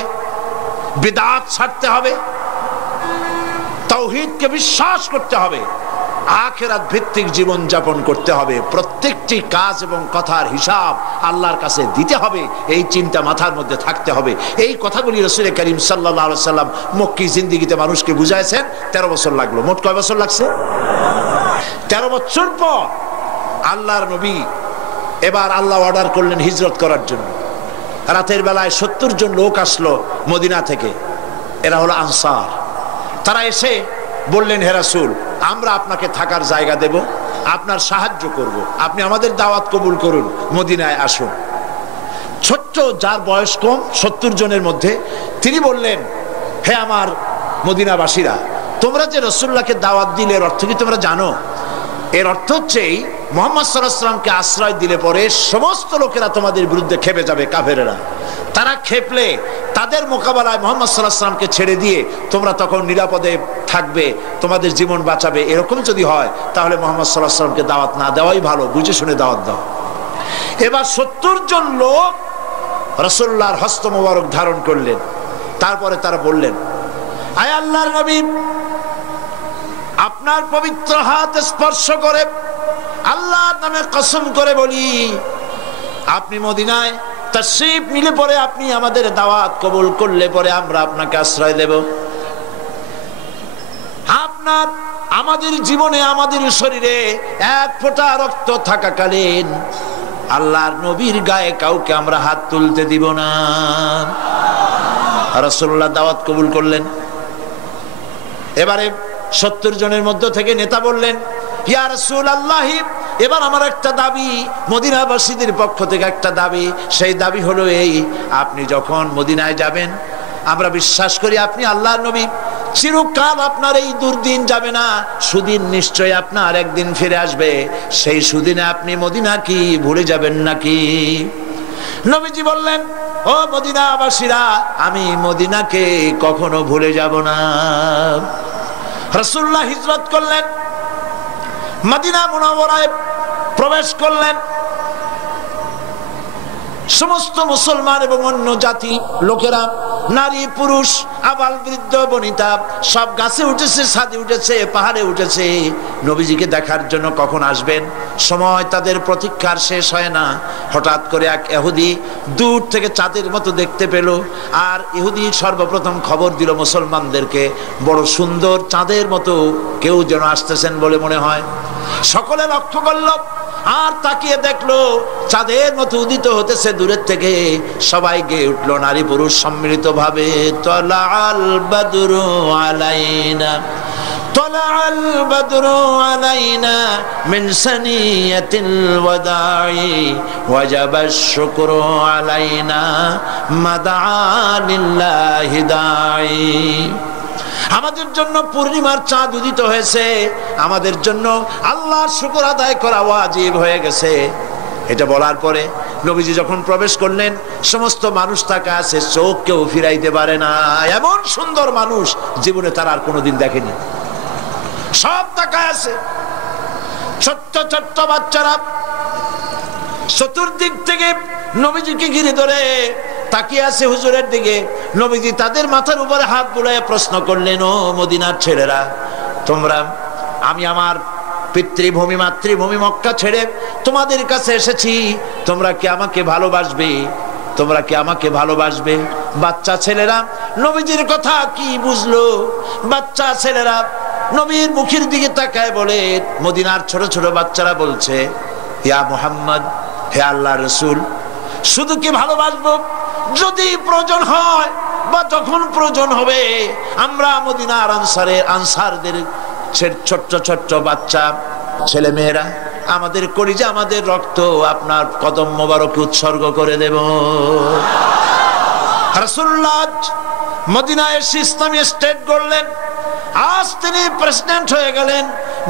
বিদআত ছাড়তে হবে, তাওহীদকে বিশ্বাস করতে হবে, আখিরাত ভিত্তিক জীবন যাপন করতে হবে। প্রত্যেকটি কাজ এবং কথার হিসাব আল্লাহর কাছে দিতে হবে। এই চিন্তা মাথার মধ্যে থাকতে হবে। এই কথাগুলি রাসূল করিম সাল্লাল্লাহু আলাইহি ওয়াসাল্লাম মক্কি জিন্দেগিতে মানুষকে বুঝাইছেন। 13 বছর লাগলো। মোট কয় বছর লাগছে? 13 বছর পর আল্লাহর নবী এবার আল্লাহ অর্ডার করলেন হিজরত করার জন্য। রাতের বেলায় 70 জন লোক আসলো মদিনা থেকে। এরা হলো আনসার। তারা এসে বললেন, হে রাসূল, আমরা আপনাকে থাকার জায়গা দেব, আপনার সাহায্য করব, আপনি আমাদের দাওয়াত কবুল করুন, মদিনায় আসুন। ছোট্ট যার বয়স কম 70 জনের মধ্যে তিনি বললেন, হে আমার মদিনাবাসীরা, তোমরা যে রাসূলুল্লাহকে দাওয়াত দিলে এর অর্থ কি তোমরা জানো? এর অর্থ হচ্ছে মুহাম্মদ সাল্লাল্লাহু আলাইহি ওয়াসাল্লামকে আশ্রয় দিলে পরে সমস্ত লোকেরা তোমাদের বিরুদ্ধে খেপে যাবে, কাফেরেরা। তারা খেপলে তাদের মোকাবেলায় মুহাম্মদ সাল্লাল্লাহু আলাইহি ওয়াসাল্লামকে ছেড়ে দিয়ে তোমরা তখন নিরাপদে থাকবে, তোমাদের জীবন বাঁচাবে। এরকম যদি হয় তাহলে মুহাম্মদ সাল্লাল্লাহু আলাইহি ওয়াসাল্লামকে দাওয়াত না দেওয়াই ভালো, বুঝে শুনে দাওয়াত দাও। এবার 70 জন লোক রাসূলুল্লাহর হস্ত মোবারক ধারণ করলেন। তারপরে তারা বললেন, আয় আল্লাহর নবী, আপনার পবিত্র হাত স্পর্শ করে আল্লাহর নামে কসম করে বলি, আপনি মদিনায় তাশরীফ নিলে পরে, আপনি আমাদের দাওয়াত কবুল করলে পরে আমরা আপনাকে আশ্রয় দেব। আপনার আমাদের জীবনে আমাদের শরীরে এক ফোঁটা রক্ত থাকাকালীন আল্লাহর নবীর গায়ে কাউকে আমরা হাত তুলতে দিব না। রাসূলুল্লাহ দাওয়াত কবুল করলেন। এবারে 70 জনের মধ্য থেকে নেতা বললেন, ইয়া রাসূলুল্লাহ, এবার আমার একটা দাবি, মদিনাবাসীদের পক্ষ থেকে একটা দাবি। সেই দাবি হলো এই, আপনি যখন মদিনায় যাবেন, আমরা বিশ্বাস করি আপনি আল্লাহর নবী, চিরকাল আপনার এই দুর্দিন যাবে না, সুদিন নিশ্চয় আপনার একদিন ফিরে আসবে। সেই সুদিনে আপনি মদিনা কি ভুলে যাবেন নাকি? নবীজি বললেন, ও মদিনাবাসীরা, আমি মদিনাকে কখনো ভুলে যাব না। রাসূলুল্লাহ হিজরত করলেন, মদিনা মুনাওয়ারায় প্রবেশ করলেন। সমস্ত মুসলমান এবং অন্য জাতি লোকেরা, নারী পুরুষ আবাল বৃদ্ধ বনিতা সব গাছে উঠেছে, ছাদে উঠেছে, পাহাড়ে উঠেছে নবীজিকে দেখার জন্য কখন আসবেন। সময় তাদের প্রতীক্ষার শেষ হয় না। হঠাৎ করে এক ইহুদি দূর থেকে চাঁদের মতো দেখতে পেল, আর ইহুদি সর্বপ্রথম খবর দিল মুসলমানদেরকে, বড় সুন্দর চাঁদের মতো কেউ যেন আসতেছেন বলে মনে হয়। সকলে লক্ষ্য করল আর তাকিয়ে দেখলো চাঁদের মতো উদিত হতেছে দূরের থেকে। সবাই গেয়ে উঠলো নারী পুরুষ সম্মিলিত ভাবে, তলাআল বাদরু আলাইনা, তলাআল বাদরু আলাইনা মিন সানিয়াতিল ওয়াদাই ওয়াজাবাশ শুকরু আলাইনা মাদআ লিল্লাহি দাই। আমাদের জন্য পূর্ণিমার চাঁদ উদিত হয়েছে, আমাদের জন্য আল্লাহর শুকর আদায় করা ওয়াজিব হয়ে গেছে। এটা বলার পরে নবীজি যখন প্রবেশ করলেন, সমস্ত মানুষ তাকে আছে, চোখ কেউ ফিরাইতে পারে না। এমন সুন্দর মানুষ জীবনে তারা আর কোনোদিন দেখেনি। সব তাকায় আছে, ছোট্ট ছোট্ট বাচ্চারা চতুর্দিক থেকে নবীজিকে ঘিরে ধরে তাকিয়ে আছে হুজুরের দিকে। নবীজি তাদের মাথার উপরে হাত বুলায়ে প্রশ্ন করলেন, ও মদিনার ছেলেরা, তোমরা, আমি আমার পিতৃভূমি মাতৃভূমি মক্কা ছেড়ে তোমাদের কাছে এসেছি, তোমরা কি আমাকে ভালোবাসবে? তোমরা কি আমাকে ভালোবাসবে? বাচ্চা ছেলেরা নবীজির কথা কি বুঝলো? বাচ্চা ছেলেরা নবীর মুখের দিকে তাকায় বলে, মদিনার ছোট ছোট বাচ্চারা বলছে, ইয়া মুহাম্মদ, হে আল্লাহর রাসূল, শুধু কি ভালোবাসবো? যদি প্রয়োজন হয় বা যখন প্রয়োজন হবে আমরা মদিনার আনসারদের ছোট্ট ছোট্ট বাচ্চা ছেলে মেয়েরা, আমাদের কলিজা আমাদের রক্ত আপনার কদম মোবারকে উৎসর্গ করে দেব। রাসূলুল্লাহ মদিনায় এসে ইসলামী স্টেট গড়লেন। আজ তিনি প্রেসিডেন্ট হয়ে গেলেন,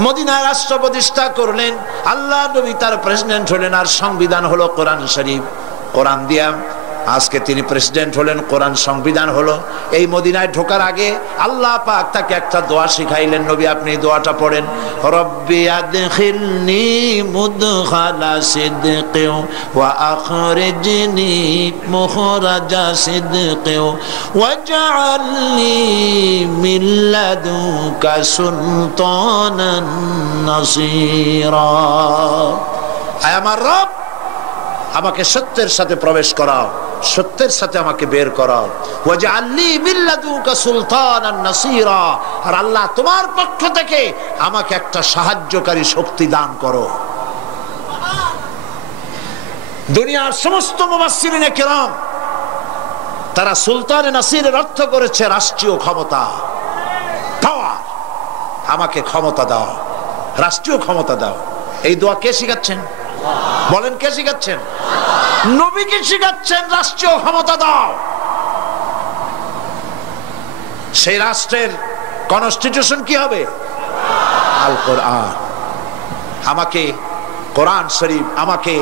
মদিনায় রাষ্ট্র প্রতিষ্ঠা করলেন। আল্লাহ নবী তার প্রেসিডেন্ট হলেন, আর সংবিধান হলো কোরআন শরীফ। কোরআন দিয়া আজকে তিনি প্রেসিডেন্ট হলেন, কোরআন সংবিধান হলো। এই মদিনায় ঢোকার আগে আল্লাহ পাক তাকে একটা দোয়া শিখাইলেন। নবী, আপনি দোয়াটা পড়েন, রব্বি আদখিলনি মুদখালা সিদকিন ওয়া আখরিজনি মুখরাজা সিদকিন ওয়াজআলনি মিন লাদুনকা সুলতানান নাসীরা। আয় আমার রব, আমাকে সত্যের সাথে প্রবেশ করাও, সত্যের সাথে আমাকে বের করাও। ওয়াজআলনি মিন লাদুনকা সুলতানান নাসীরা, আর আল্লাহ তোমার পক্ষ থেকে আমাকে একটা সাহায্যকারী শক্তি দান করো। দুনিয়ার সমস্ত মুফাসসিরিনে কিরাম তারা সুলতানে নাসিরের অর্থ করেছে রাষ্ট্রীয় ক্ষমতা, পাওয়ার। আমাকে ক্ষমতা দাও, রাষ্ট্রীয় ক্ষমতা দাও। এই দোয়া কে শিখাচ্ছেন? বলেন, কে শিখাচ্ছেন? নবীকে শিখাচ্ছেন, রাষ্ট্রীয় ক্ষমতা দাও। সেই রাষ্ট্রের কনস্টিটিউশন কি হবে? আল কোরআন। আমাকে কোরআন শরীফ, আমাকে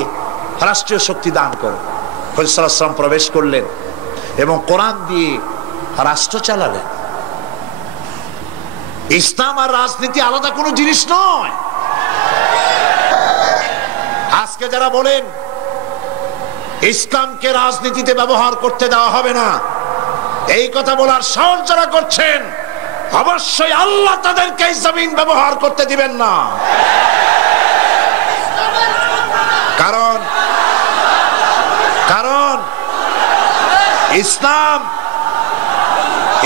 রাষ্ট্রীয় শক্তি দান করো। রাসূলুল্লাহ সাল্লাল্লাহু আলাইহি ওয়াসাল্লাম প্রবেশ করলেন এবং কোরআন দিয়ে রাষ্ট্র চালালেন। ইসলাম আর রাজনীতি আলাদা কোনো জিনিস নয়। আজকে যারা বলেন ইসলামকে রাজনীতিতে ব্যবহার করতে দেওয়া হবে না, এই কথা বলার সাহস যারা করছেন, অবশ্যই আল্লাহ তাদেরকে জমিন ব্যবহার করতে দিবেন না। কারণ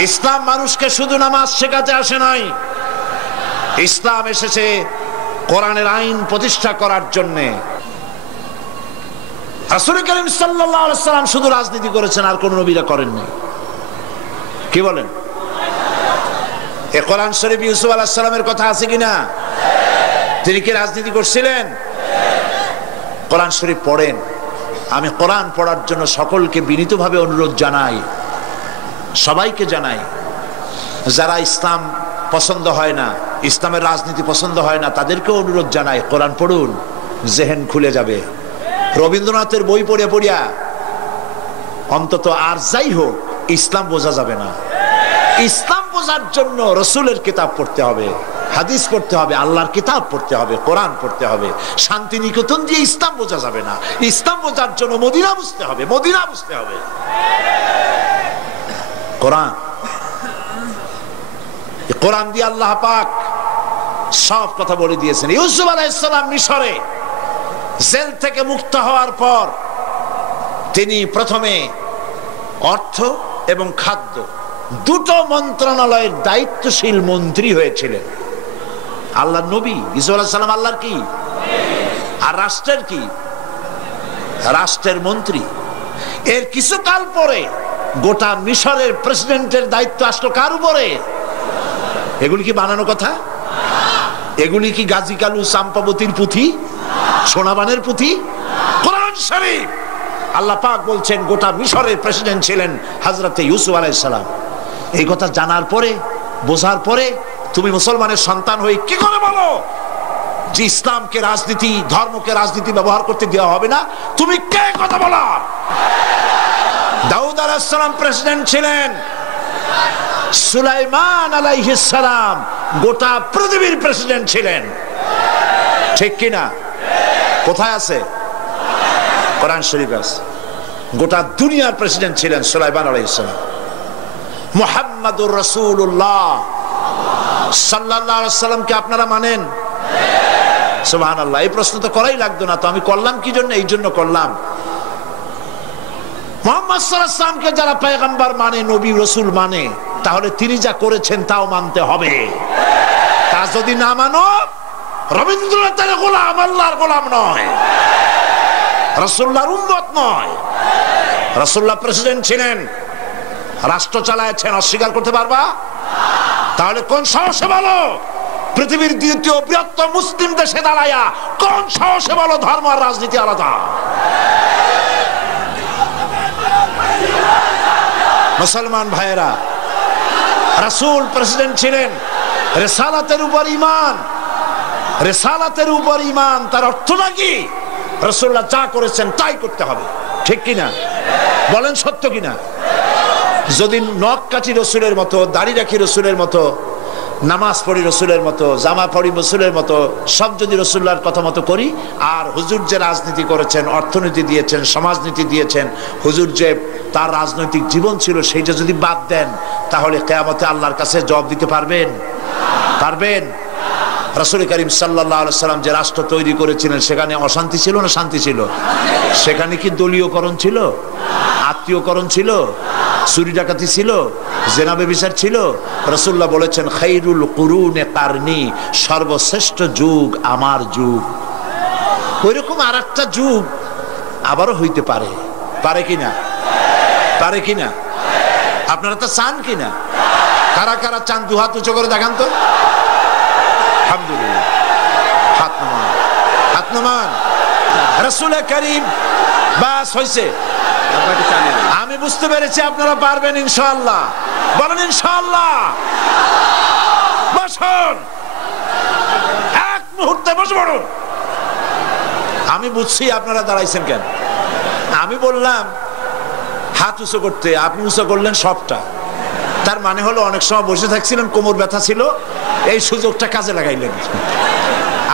ইসলাম মানুষকে শুধু নামাজ শেখাতে আসে নাই। ইসলাম এসেছে কোরআনের আইন প্রতিষ্ঠা করার জন্য। রাসূল করিম সাল্লাল্লাহু আলাইহি ওয়াসাল্লাম শুধু রাজনীতি করেছেন, আর কোন নবীরা করেননি। কি বলেন? এই কোরআন শরীফ ইউসুফ আলাইহিস সালামের কথা আছে কিনা? তিনি কি রাজনীতি করছিলেন? কোরআন শরীফ পড়েন। আমি কোরআন পড়ার জন্য সকলকে বিনীতভাবে অনুরোধ জানাই, সবাইকে জানাই। যারা ইসলাম পছন্দ হয় না, ইসলামের রাজনীতি পছন্দ হয় না, তাদেরকেও অনুরোধ জানাই, কোরআন পড়ুন, জেহেন খুলে যাবে। রবীন্দ্রনাথের বই পড়ে পড়িয়া অন্তত আর যাই হোক ইসলাম বোঝা যাবে না। ইসলাম বোঝার জন্য রসুলের কিতাব পড়তে হবে, হাদিস পড়তে হবে, আল্লাহর কিতাব পড়তে হবে, কোরআন পড়তে হবে। শান্তিনিকেতন দিয়ে ইসলাম বোঝা যাবে না। ইসলাম বোঝার জন্য মদিনা বুঝতে হবে, মদিনা বুঝতে হবে। কোরআন, কোরআন দিয়ে আল্লাহ পাক সব কথা বলে দিয়েছেন। ইউসুফ আলাইহিস সালাম মিশরে জেল থেকে মুক্ত হওয়ার পর তিনি প্রথমে অর্থ এবং খাদ্য দুটো মন্ত্রণালয়ের দায়িত্বশীল মন্ত্রী হয়েছিলেন। আল্লাহর নবী ইউসুফ আলাইহিস সালাম আল্লাহর কি, আর রাষ্ট্রের কি, রাষ্ট্রের মন্ত্রী। এর কিছুকাল পরে গোটা মিশরের প্রেসিডেন্টের দায়িত্ব আসলো কার উপরে? এগুলি কি বানানো কথা? এগুলি কি গাজী কালু চাম্পাবতীর পুঁথি, সোনাবানের পুঁথি? কোরআন শরীফ। আল্লাহ পাক বলছেন গোটা মিশরের প্রেসিডেন্ট ছিলেন হযরতে ইউসুফ আলাইহিস সালাম। এই কথা জানার পরে, বোঝার পরে তুমি মুসলমানের সন্তান হয়ে কি করে বলো যে ইসলামকে রাজনীতি, ধর্মকে রাজনীতি ব্যবহার করতে দেওয়া হবে না? তুমি কে কথা বলা? দাউদ আলাইহিস সালাম প্রেসিডেন্ট ছিলেন, সুলাইমান আলাইহিস সালাম গোটা পৃথিবীর প্রেসিডেন্ট ছিলেন, ঠিক কিনা? কোথায় আছে? কোরআন শরীফে আছে। গোটা দুনিয়ার প্রেসিডেন্ট ছিলেন সুলাইমান আলাইহিস সালাম। মুহাম্মাদুর রাসূলুল্লাহ সাল্লাল্লাহু আলাইহি ওয়াসাল্লামকে আপনারা মানেন? সুবহানাল্লাহ। এই প্রশ্ন তো করাই লাগতো না, তো আমি করলাম কি জন্য? এই জন্য করলাম। মুহাম্মদ সাল্লাল্লাহু আলাইহি ওয়াসাল্লামকে যারা পয়গম্বর মানে, নবী রাসূল মানে, তাহলে তিনি যা করেছেন তাও মানতে হবে। তা যদি না মানো, রবীন্দ্রনাথের গোলাম, আল্লাহর গোলাম নয়, রাসূলুল্লাহর উম্মত নয়। রাসূলুল্লাহ প্রেসিডেন্ট ছিলেন, রাষ্ট্র চালাচ্ছেন, অস্বীকার করতে পারবা? তাহলে কোন সাহসে বলো পৃথিবীর দ্বিতীয় বৃহত্তম মুসলিম দেশে দাঁড়ায়া, কোন সাহসে বলো ধর্ম আর রাজনীতি আলাদা? মুসলমান ভাইয়েরা, রাসূল প্রেসিডেন্ট ছিলেন, রিসালাতের উপর ঈমান, রিসালাতের উপর ঈমান। তার অর্থ নাকি রাসূলুল্লাহ যা করেছেন তাই করতে হবে, ঠিক কিনা? বলেন সত্য কিনা? যদি নখ কাটি রসুলের মতো, দাড়ি রাখি রসুলের মতো, নামাজ পড়ি রসুলের মতো, জামা পড়ি রসুলের মতো, সব যদি রসুল্লাহর কথা মতো করি, আর হুজুর যে রাজনীতি করেছেন, অর্থনীতি দিয়েছেন, সমাজনীতি দিয়েছেন, হুজুর যে তার রাজনৈতিক জীবন ছিল সেইটা যদি বাদ দেন, তাহলে কিয়ামতে আল্লাহর কাছে জবাব দিতে পারবেন? পারবেন? রাসূল করিম সাল্লাল্লাহু আলাইহি সাল্লাম যে রাষ্ট্র তৈরি করেছিলেন, সেখানে অশান্তি ছিল না শান্তি ছিল? সেখানে কি দলীয়করণ ছিল, আত্মীয়করণ ছিল, চুরি ডাকাতি ছিল, জেনা ব্যভিচার ছিল? রাসূলুল্লাহ বলেছেন খায়রুল কুরুনে কারনি, সর্বশ্রেষ্ঠ যুগ আমার যুগ। ওইরকম আর একটা যুগ আবারও হইতে পারে, পারে কিনা? পারে কিনা? আপনারা তো চান কিনা? কারা কারা চান? দু হাত উঁচু করে দেখান তো। আলহামদুলিল্লাহ, হাত নামান, হাত নামান। রাসূল করিম, বাস হইছে, আমি বুঝতে পেরেছি আপনারা পারবেন ইনশাআল্লাহ। বলেন ইনশাআল্লাহ। বসুন, এক মুহূর্তে বসে পড়ুন। আমি বুঝছি আপনারা দাঁড়াইছেন কেন। আমি বললাম হাত উঁচু করতে, আপনি উঁচু করলেন সবটা। তার মানে হলো অনেক সময় বসে থাকছিলেন, কোমর ব্যথা ছিল, এই সুযোগটা কাজে লাগাইলেন।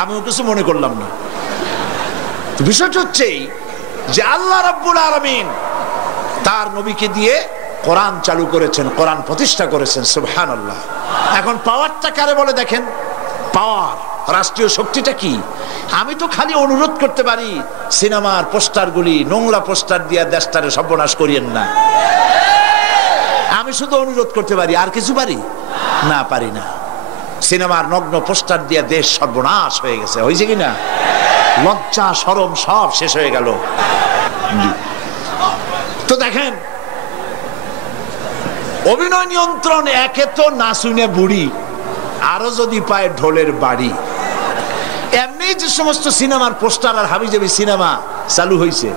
আমিও কিছু মনে করলাম না। বিষয়টা হচ্ছে যে আল্লাহ রাব্বুল আলামিন তার নবীকে দিয়ে কোরআন চালু করেছেন, কোরআন প্রতিষ্ঠা করেছেন। সুবহানাল্লাহ। এখন পাওয়ারটা কারে বলে দেখেন? পাওয়ার, রাষ্ট্রীয় শক্তিটা কি? আমি তো খালি অনুরোধ করতে পারি, সিনেমার পোস্টারগুলি, নোংরা পোস্টার দিয়ে দেশটারে সর্বনাশ করিয়েন না। আমি শুধু অনুরোধ করতে পারি, আর কিছু পারি না? পারি না। সিনেমার নগ্ন পোস্টার দিয়ে দেশ সর্বনাশ হয়ে গেছে, হয়েছে কিনা? লজ্জা শরম সব শেষ হয়ে গেল। তো দেখেন, অভিনয় নিয়ন্ত্রণ একে তো না শুনে বুড়ি, আরো যদি পায় ঢোলের বাড়ি। এমনি যে সমস্ত সিনেমার পোস্টার আর হাবিজাবি সিনেমা চালু হয়েছে,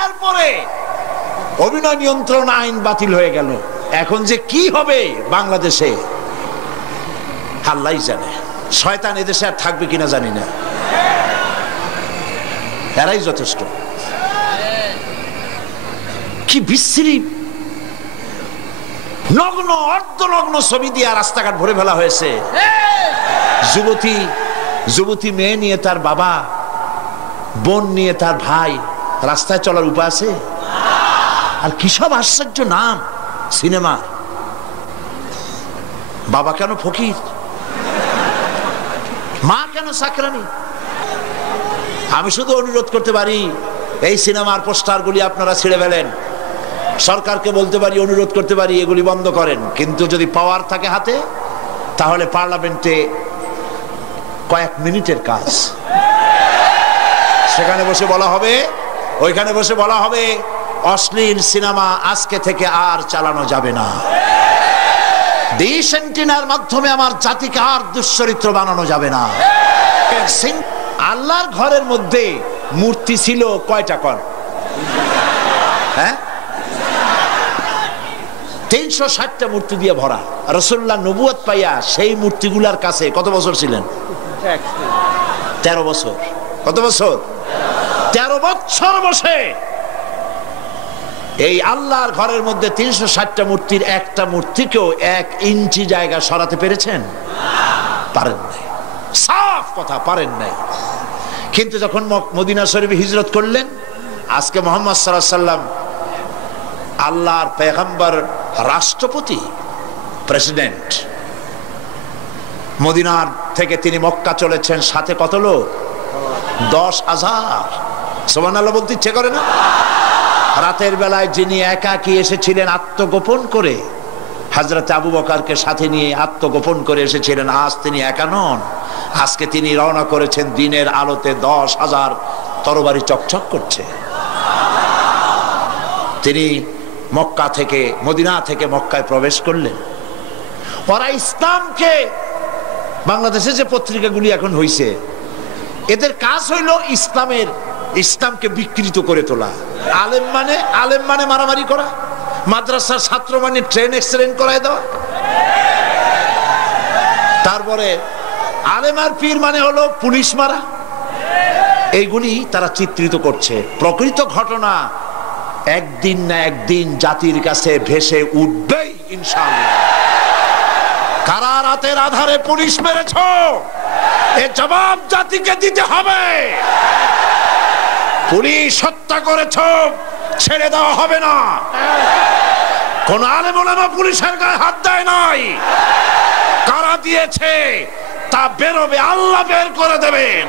এরপরে অভিনয় নিয়ন্ত্রণ আইন বাতিল হয়ে গেল। এখন যে কি হবে বাংলাদেশে আল্লাহই জানে। শয়তান এদেশে আর থাকবে কিনা জানি না, এরাই যথেষ্ট। কি বিশ্রী নগ্ন অর্ধনগ্ন ছবি দিয়ে রাস্তাঘাট ভরে ফেলা হয়েছে। যুবতী মেয়ে নিয়ে তার বাবা, বোন নিয়ে তার ভাই, রাস্তায় চলার উপায় আছে? আর কি সব আশ্চর্য নাম সিনেমা। বাবা কেন ফকির, মা কেন চাকরানি? আমি শুধু অনুরোধ করতে পারি, এই সিনেমার পোস্টারগুলি আপনারা ছিঁড়ে ফেলেন। সরকারকে বলতে পারি, অনুরোধ করতে পারি, এগুলি বন্ধ করেন। কিন্তু যদি পাওয়ার থাকে হাতে, তাহলে পার্লামেন্টে কয়েক মিনিটের কাজ। সেখানে বসে বলা হবে, ওইখানে বসে বলা হবে, অশ্লীল সিনেমা আজকে থেকে আর চালানো যাবে না। ডিশ অ্যান্টেনার মাধ্যমে আমার জাতিকে আর দুশ্চরিত্র বানানো যাবে না। আল্লাহর ঘরের মধ্যে মূর্তি ছিল কয়টা? কর, হ্যাঁ, 360টা মূর্তি দিয়ে ভরা। রাসূলুল্লাহ নবুয়ত পাইয়া সেই মূর্তিগুলার কাছে কত বছর ছিলেন? 13 বছর। কত বছর? 13 বছর বসে এই আল্লাহর ঘরের মধ্যে 360টা মূর্তির একটা মূর্তিকেও 1 ইঞ্চি জায়গা সরাতে পেরেছেন? পারেন নাই। সাফ কথা, পারেন নাই। কিন্তু যখন মদিনা শরীফে হিজরত করলেন, আজকে মুহাম্মদ সাল্লাল্লাহু আলাইহি সাল্লাম আল্লাহর পয়গম্বর, রাষ্ট্রপতি, প্রেসিডেন্ট, মদিনার থেকে তিনি মক্কা চলেছেন। সাথে কত লোক? 10,000। সুবহানাল্লাহ বলতে ইচ্ছে করে না? রাতের বেলায় যিনি একাকী এসেছিলেন আত্মগোপন করে, হযরত আবু বকরকে সাথে নিয়ে আত্মগোপন করে এসেছিলেন, আজ তিনি একা নন। আজকে তিনি রওনা করেছেন দিনের আলোতে, 10,000 তরবারি চকচক করছে। তিনি মক্কা থেকে, মদিনা থেকে মক্কায় প্রবেশ করলেন। ওরা ইসলামকে, বাংলাদেশে যে পত্রিকাগুলি এখন হইছে, এদের কাজ হইল ইসলামকে বিকৃত করে তোলা। আলেম মানে মারামারি করা, মাদ্রাসার ছাত্র মানে ট্রেন অ্যাক্সিডেন্ট করায় দেওয়া, তারপরে আলেম আর পীর মানে হলো পুলিশ মারা। এইগুলি তারা চিত্রিত করছে। প্রকৃত ঘটনা একদিন না একদিন জাতির কাছে ভেসে উঠবেই ইনশাআল্লাহ। কারা রাতের আধারে পুলিশ মেরেছ, এর জবাব জাতিকে দিতে হবে। পুলিশ হত্যা করেছ, ছেড়ে দেওয়া হবে না। কোন আলেম ওলামা পুলিশের গায়ে হাত দেয় নাই। কারা দিয়েছে তা বেরোবে, আল্লাহ বের করে দেবেন।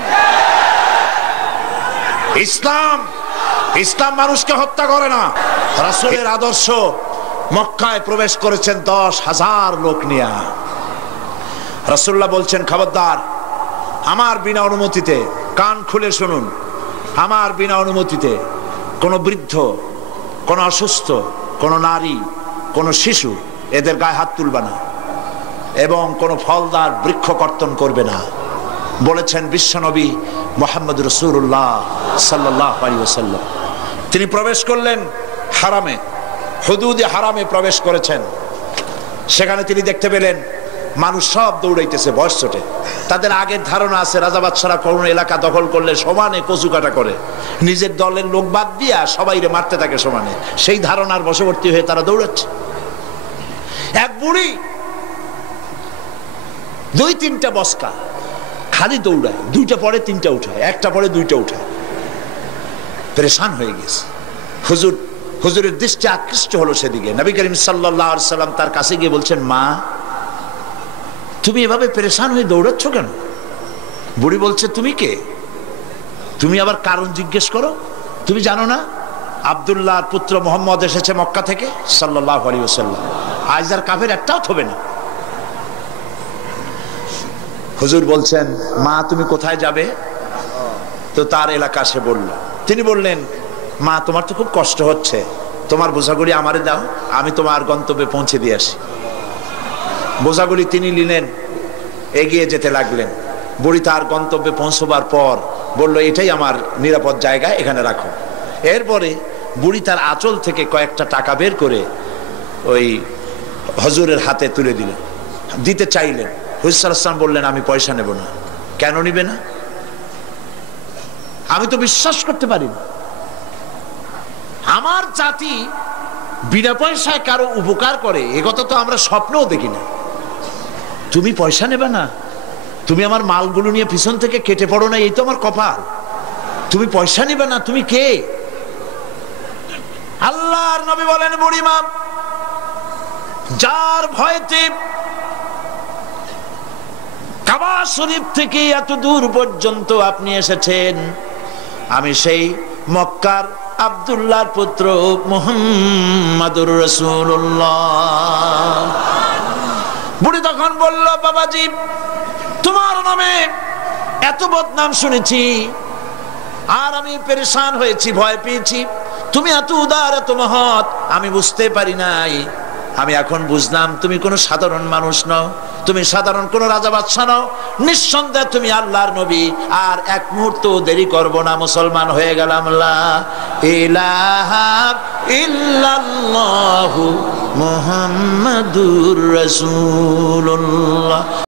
ইসলাম মানুষকে হত্যা করে না। রাসূলের আদর্শ। মক্কায় প্রবেশ করেছেন 10,000 লোক নিয়ে। রাসূলুল্লাহ বলছেন, খবরদার, আমার বিনা অনুমতিতে, কান খুলে শুনুন, আমার বিনা অনুমতিতে কোন বৃদ্ধ, কোন অসুস্থ, কোন নারী, কোন শিশু এদের গায়ে হাত তুলবে না এবং কোন ফলদার বৃক্ষ কর্তন করবে না, বলেছেন বিশ্বনবী মুহাম্মদ রাসূলুল্লাহ সাল্লাল্লাহু আলাইহি ওয়াসাল্লাম। তিনি প্রবেশ করলেন হারামে, হুদুদে হারামে প্রবেশ করেছেন। সেখানে তিনি দেখতে পেলেন মানুষ সব দৌড়াইতেছে বয়স ছোটে। তাদের আগের ধারণা আছে রাজা বাদশারা কোন এলাকা দখল করলে সমানে কচু কাটা করে, নিজের দলের লোক বাদ দিয়া সবাইরে মারতে থাকে সমানে। সেই ধারণার বশবর্তী হয়ে তারা দৌড়াচ্ছে। এক বুড়ি 2-3টা বস্কা খালি দৌড়ায়, 2টা পরে 3টা উঠায়, 1টা পরে 2টা উঠায়। পরেশান হয়ে গেছে। হুজুরের দৃষ্টি আকৃষ্ট হলো সেদিকে। নবী করিম সাল্লাল্লাহু আলাইহি সাল্লাম তার কাছে গিয়ে বলছেন, মা, তুমি এভাবে পরেশান হয়ে দৌড়াচ্ছ কেন? বুড়ি বলছে, তুমি কে? তুমি আবার কারণ জিজ্ঞেস করো। তুমি জানো না আব্দুল্লাহর পুত্র মুহাম্মদ এসেছে মক্কা থেকে সাল্লাল্লাহু আলাইহি ওয়াসাল্লাম, আজ আর কাফের একটাও হবে না। হুজুর বলছেন, মা তুমি কোথায় যাবে? তো তার এলাকা সে বলল। তিনি বললেন, মা তোমার তো খুব কষ্ট হচ্ছে, তোমার বোঝাগুলি আমারে দাও, আমি তোমার গন্তব্যে পৌঁছে দিয়ে আসি। বোঝাগুলি তিনি নিলেন, এগিয়ে যেতে লাগলেন। বুড়ি তার গন্তব্যে পৌঁছবার পর বলল, এটাই আমার নিরাপদ জায়গা, এখানে রাখো। এরপরে বুড়ি তার আঁচল থেকে কয়েকটা টাকা বের করে ওই হুজুরের হাতে তুলে দিলেন, দিতে চাইলেন। হুজুর সাল্লাল্লাহু আলাইহি ওয়াসাল্লাম বললেন, আমি পয়সা নেব না। কেন নিবে না? আমি তো বিশ্বাস করতে পারি না। আমার জাতি বিনা পয়সায় কারো উপকার করে, এ কথা তো আমরা স্বপ্নও দেখি না। তুমি পয়সা নেবে না, তুমি আমার মালগুলো নিয়ে পিছন থেকে কেটে পড়ো না, এই তো আমার কপাল। তুমি পয়সা নেবে না, তুমি কে? আল্লাহর নবী বলেন, বুড়িমা, যার ভয়তে কাবা শরীফ থেকে এত দূর পর্যন্ত আপনি এসেছেন, আমি সেই মক্কার আব্দুল্লাহর পুত্র মুহাম্মাদুর রাসূলুল্লাহ। বুড়ি তখন বলল, বাবাজি, তোমার নামে এত বদনাম শুনেছি, আর আমি পেরেশান হয়েছি, ভয় পেয়েছি। তুমি এত উদার, এত মহৎ, আমি বুঝতে পারি নাই। আমি এখন বুঝলাম তুমি কোনো সাধারণ মানুষ নও, তুমি সাধারণ কোন রাজা বাদশা নও, নিঃসন্দেহে তুমি আল্লাহর নবী। আর এক মুহূর্ত দেরি করব না, মুসলমান হয়ে গেলাম। লা ইলাহা ইল্লাল্লাহু মুহাম্মাদুর রাসূলুল্লাহ।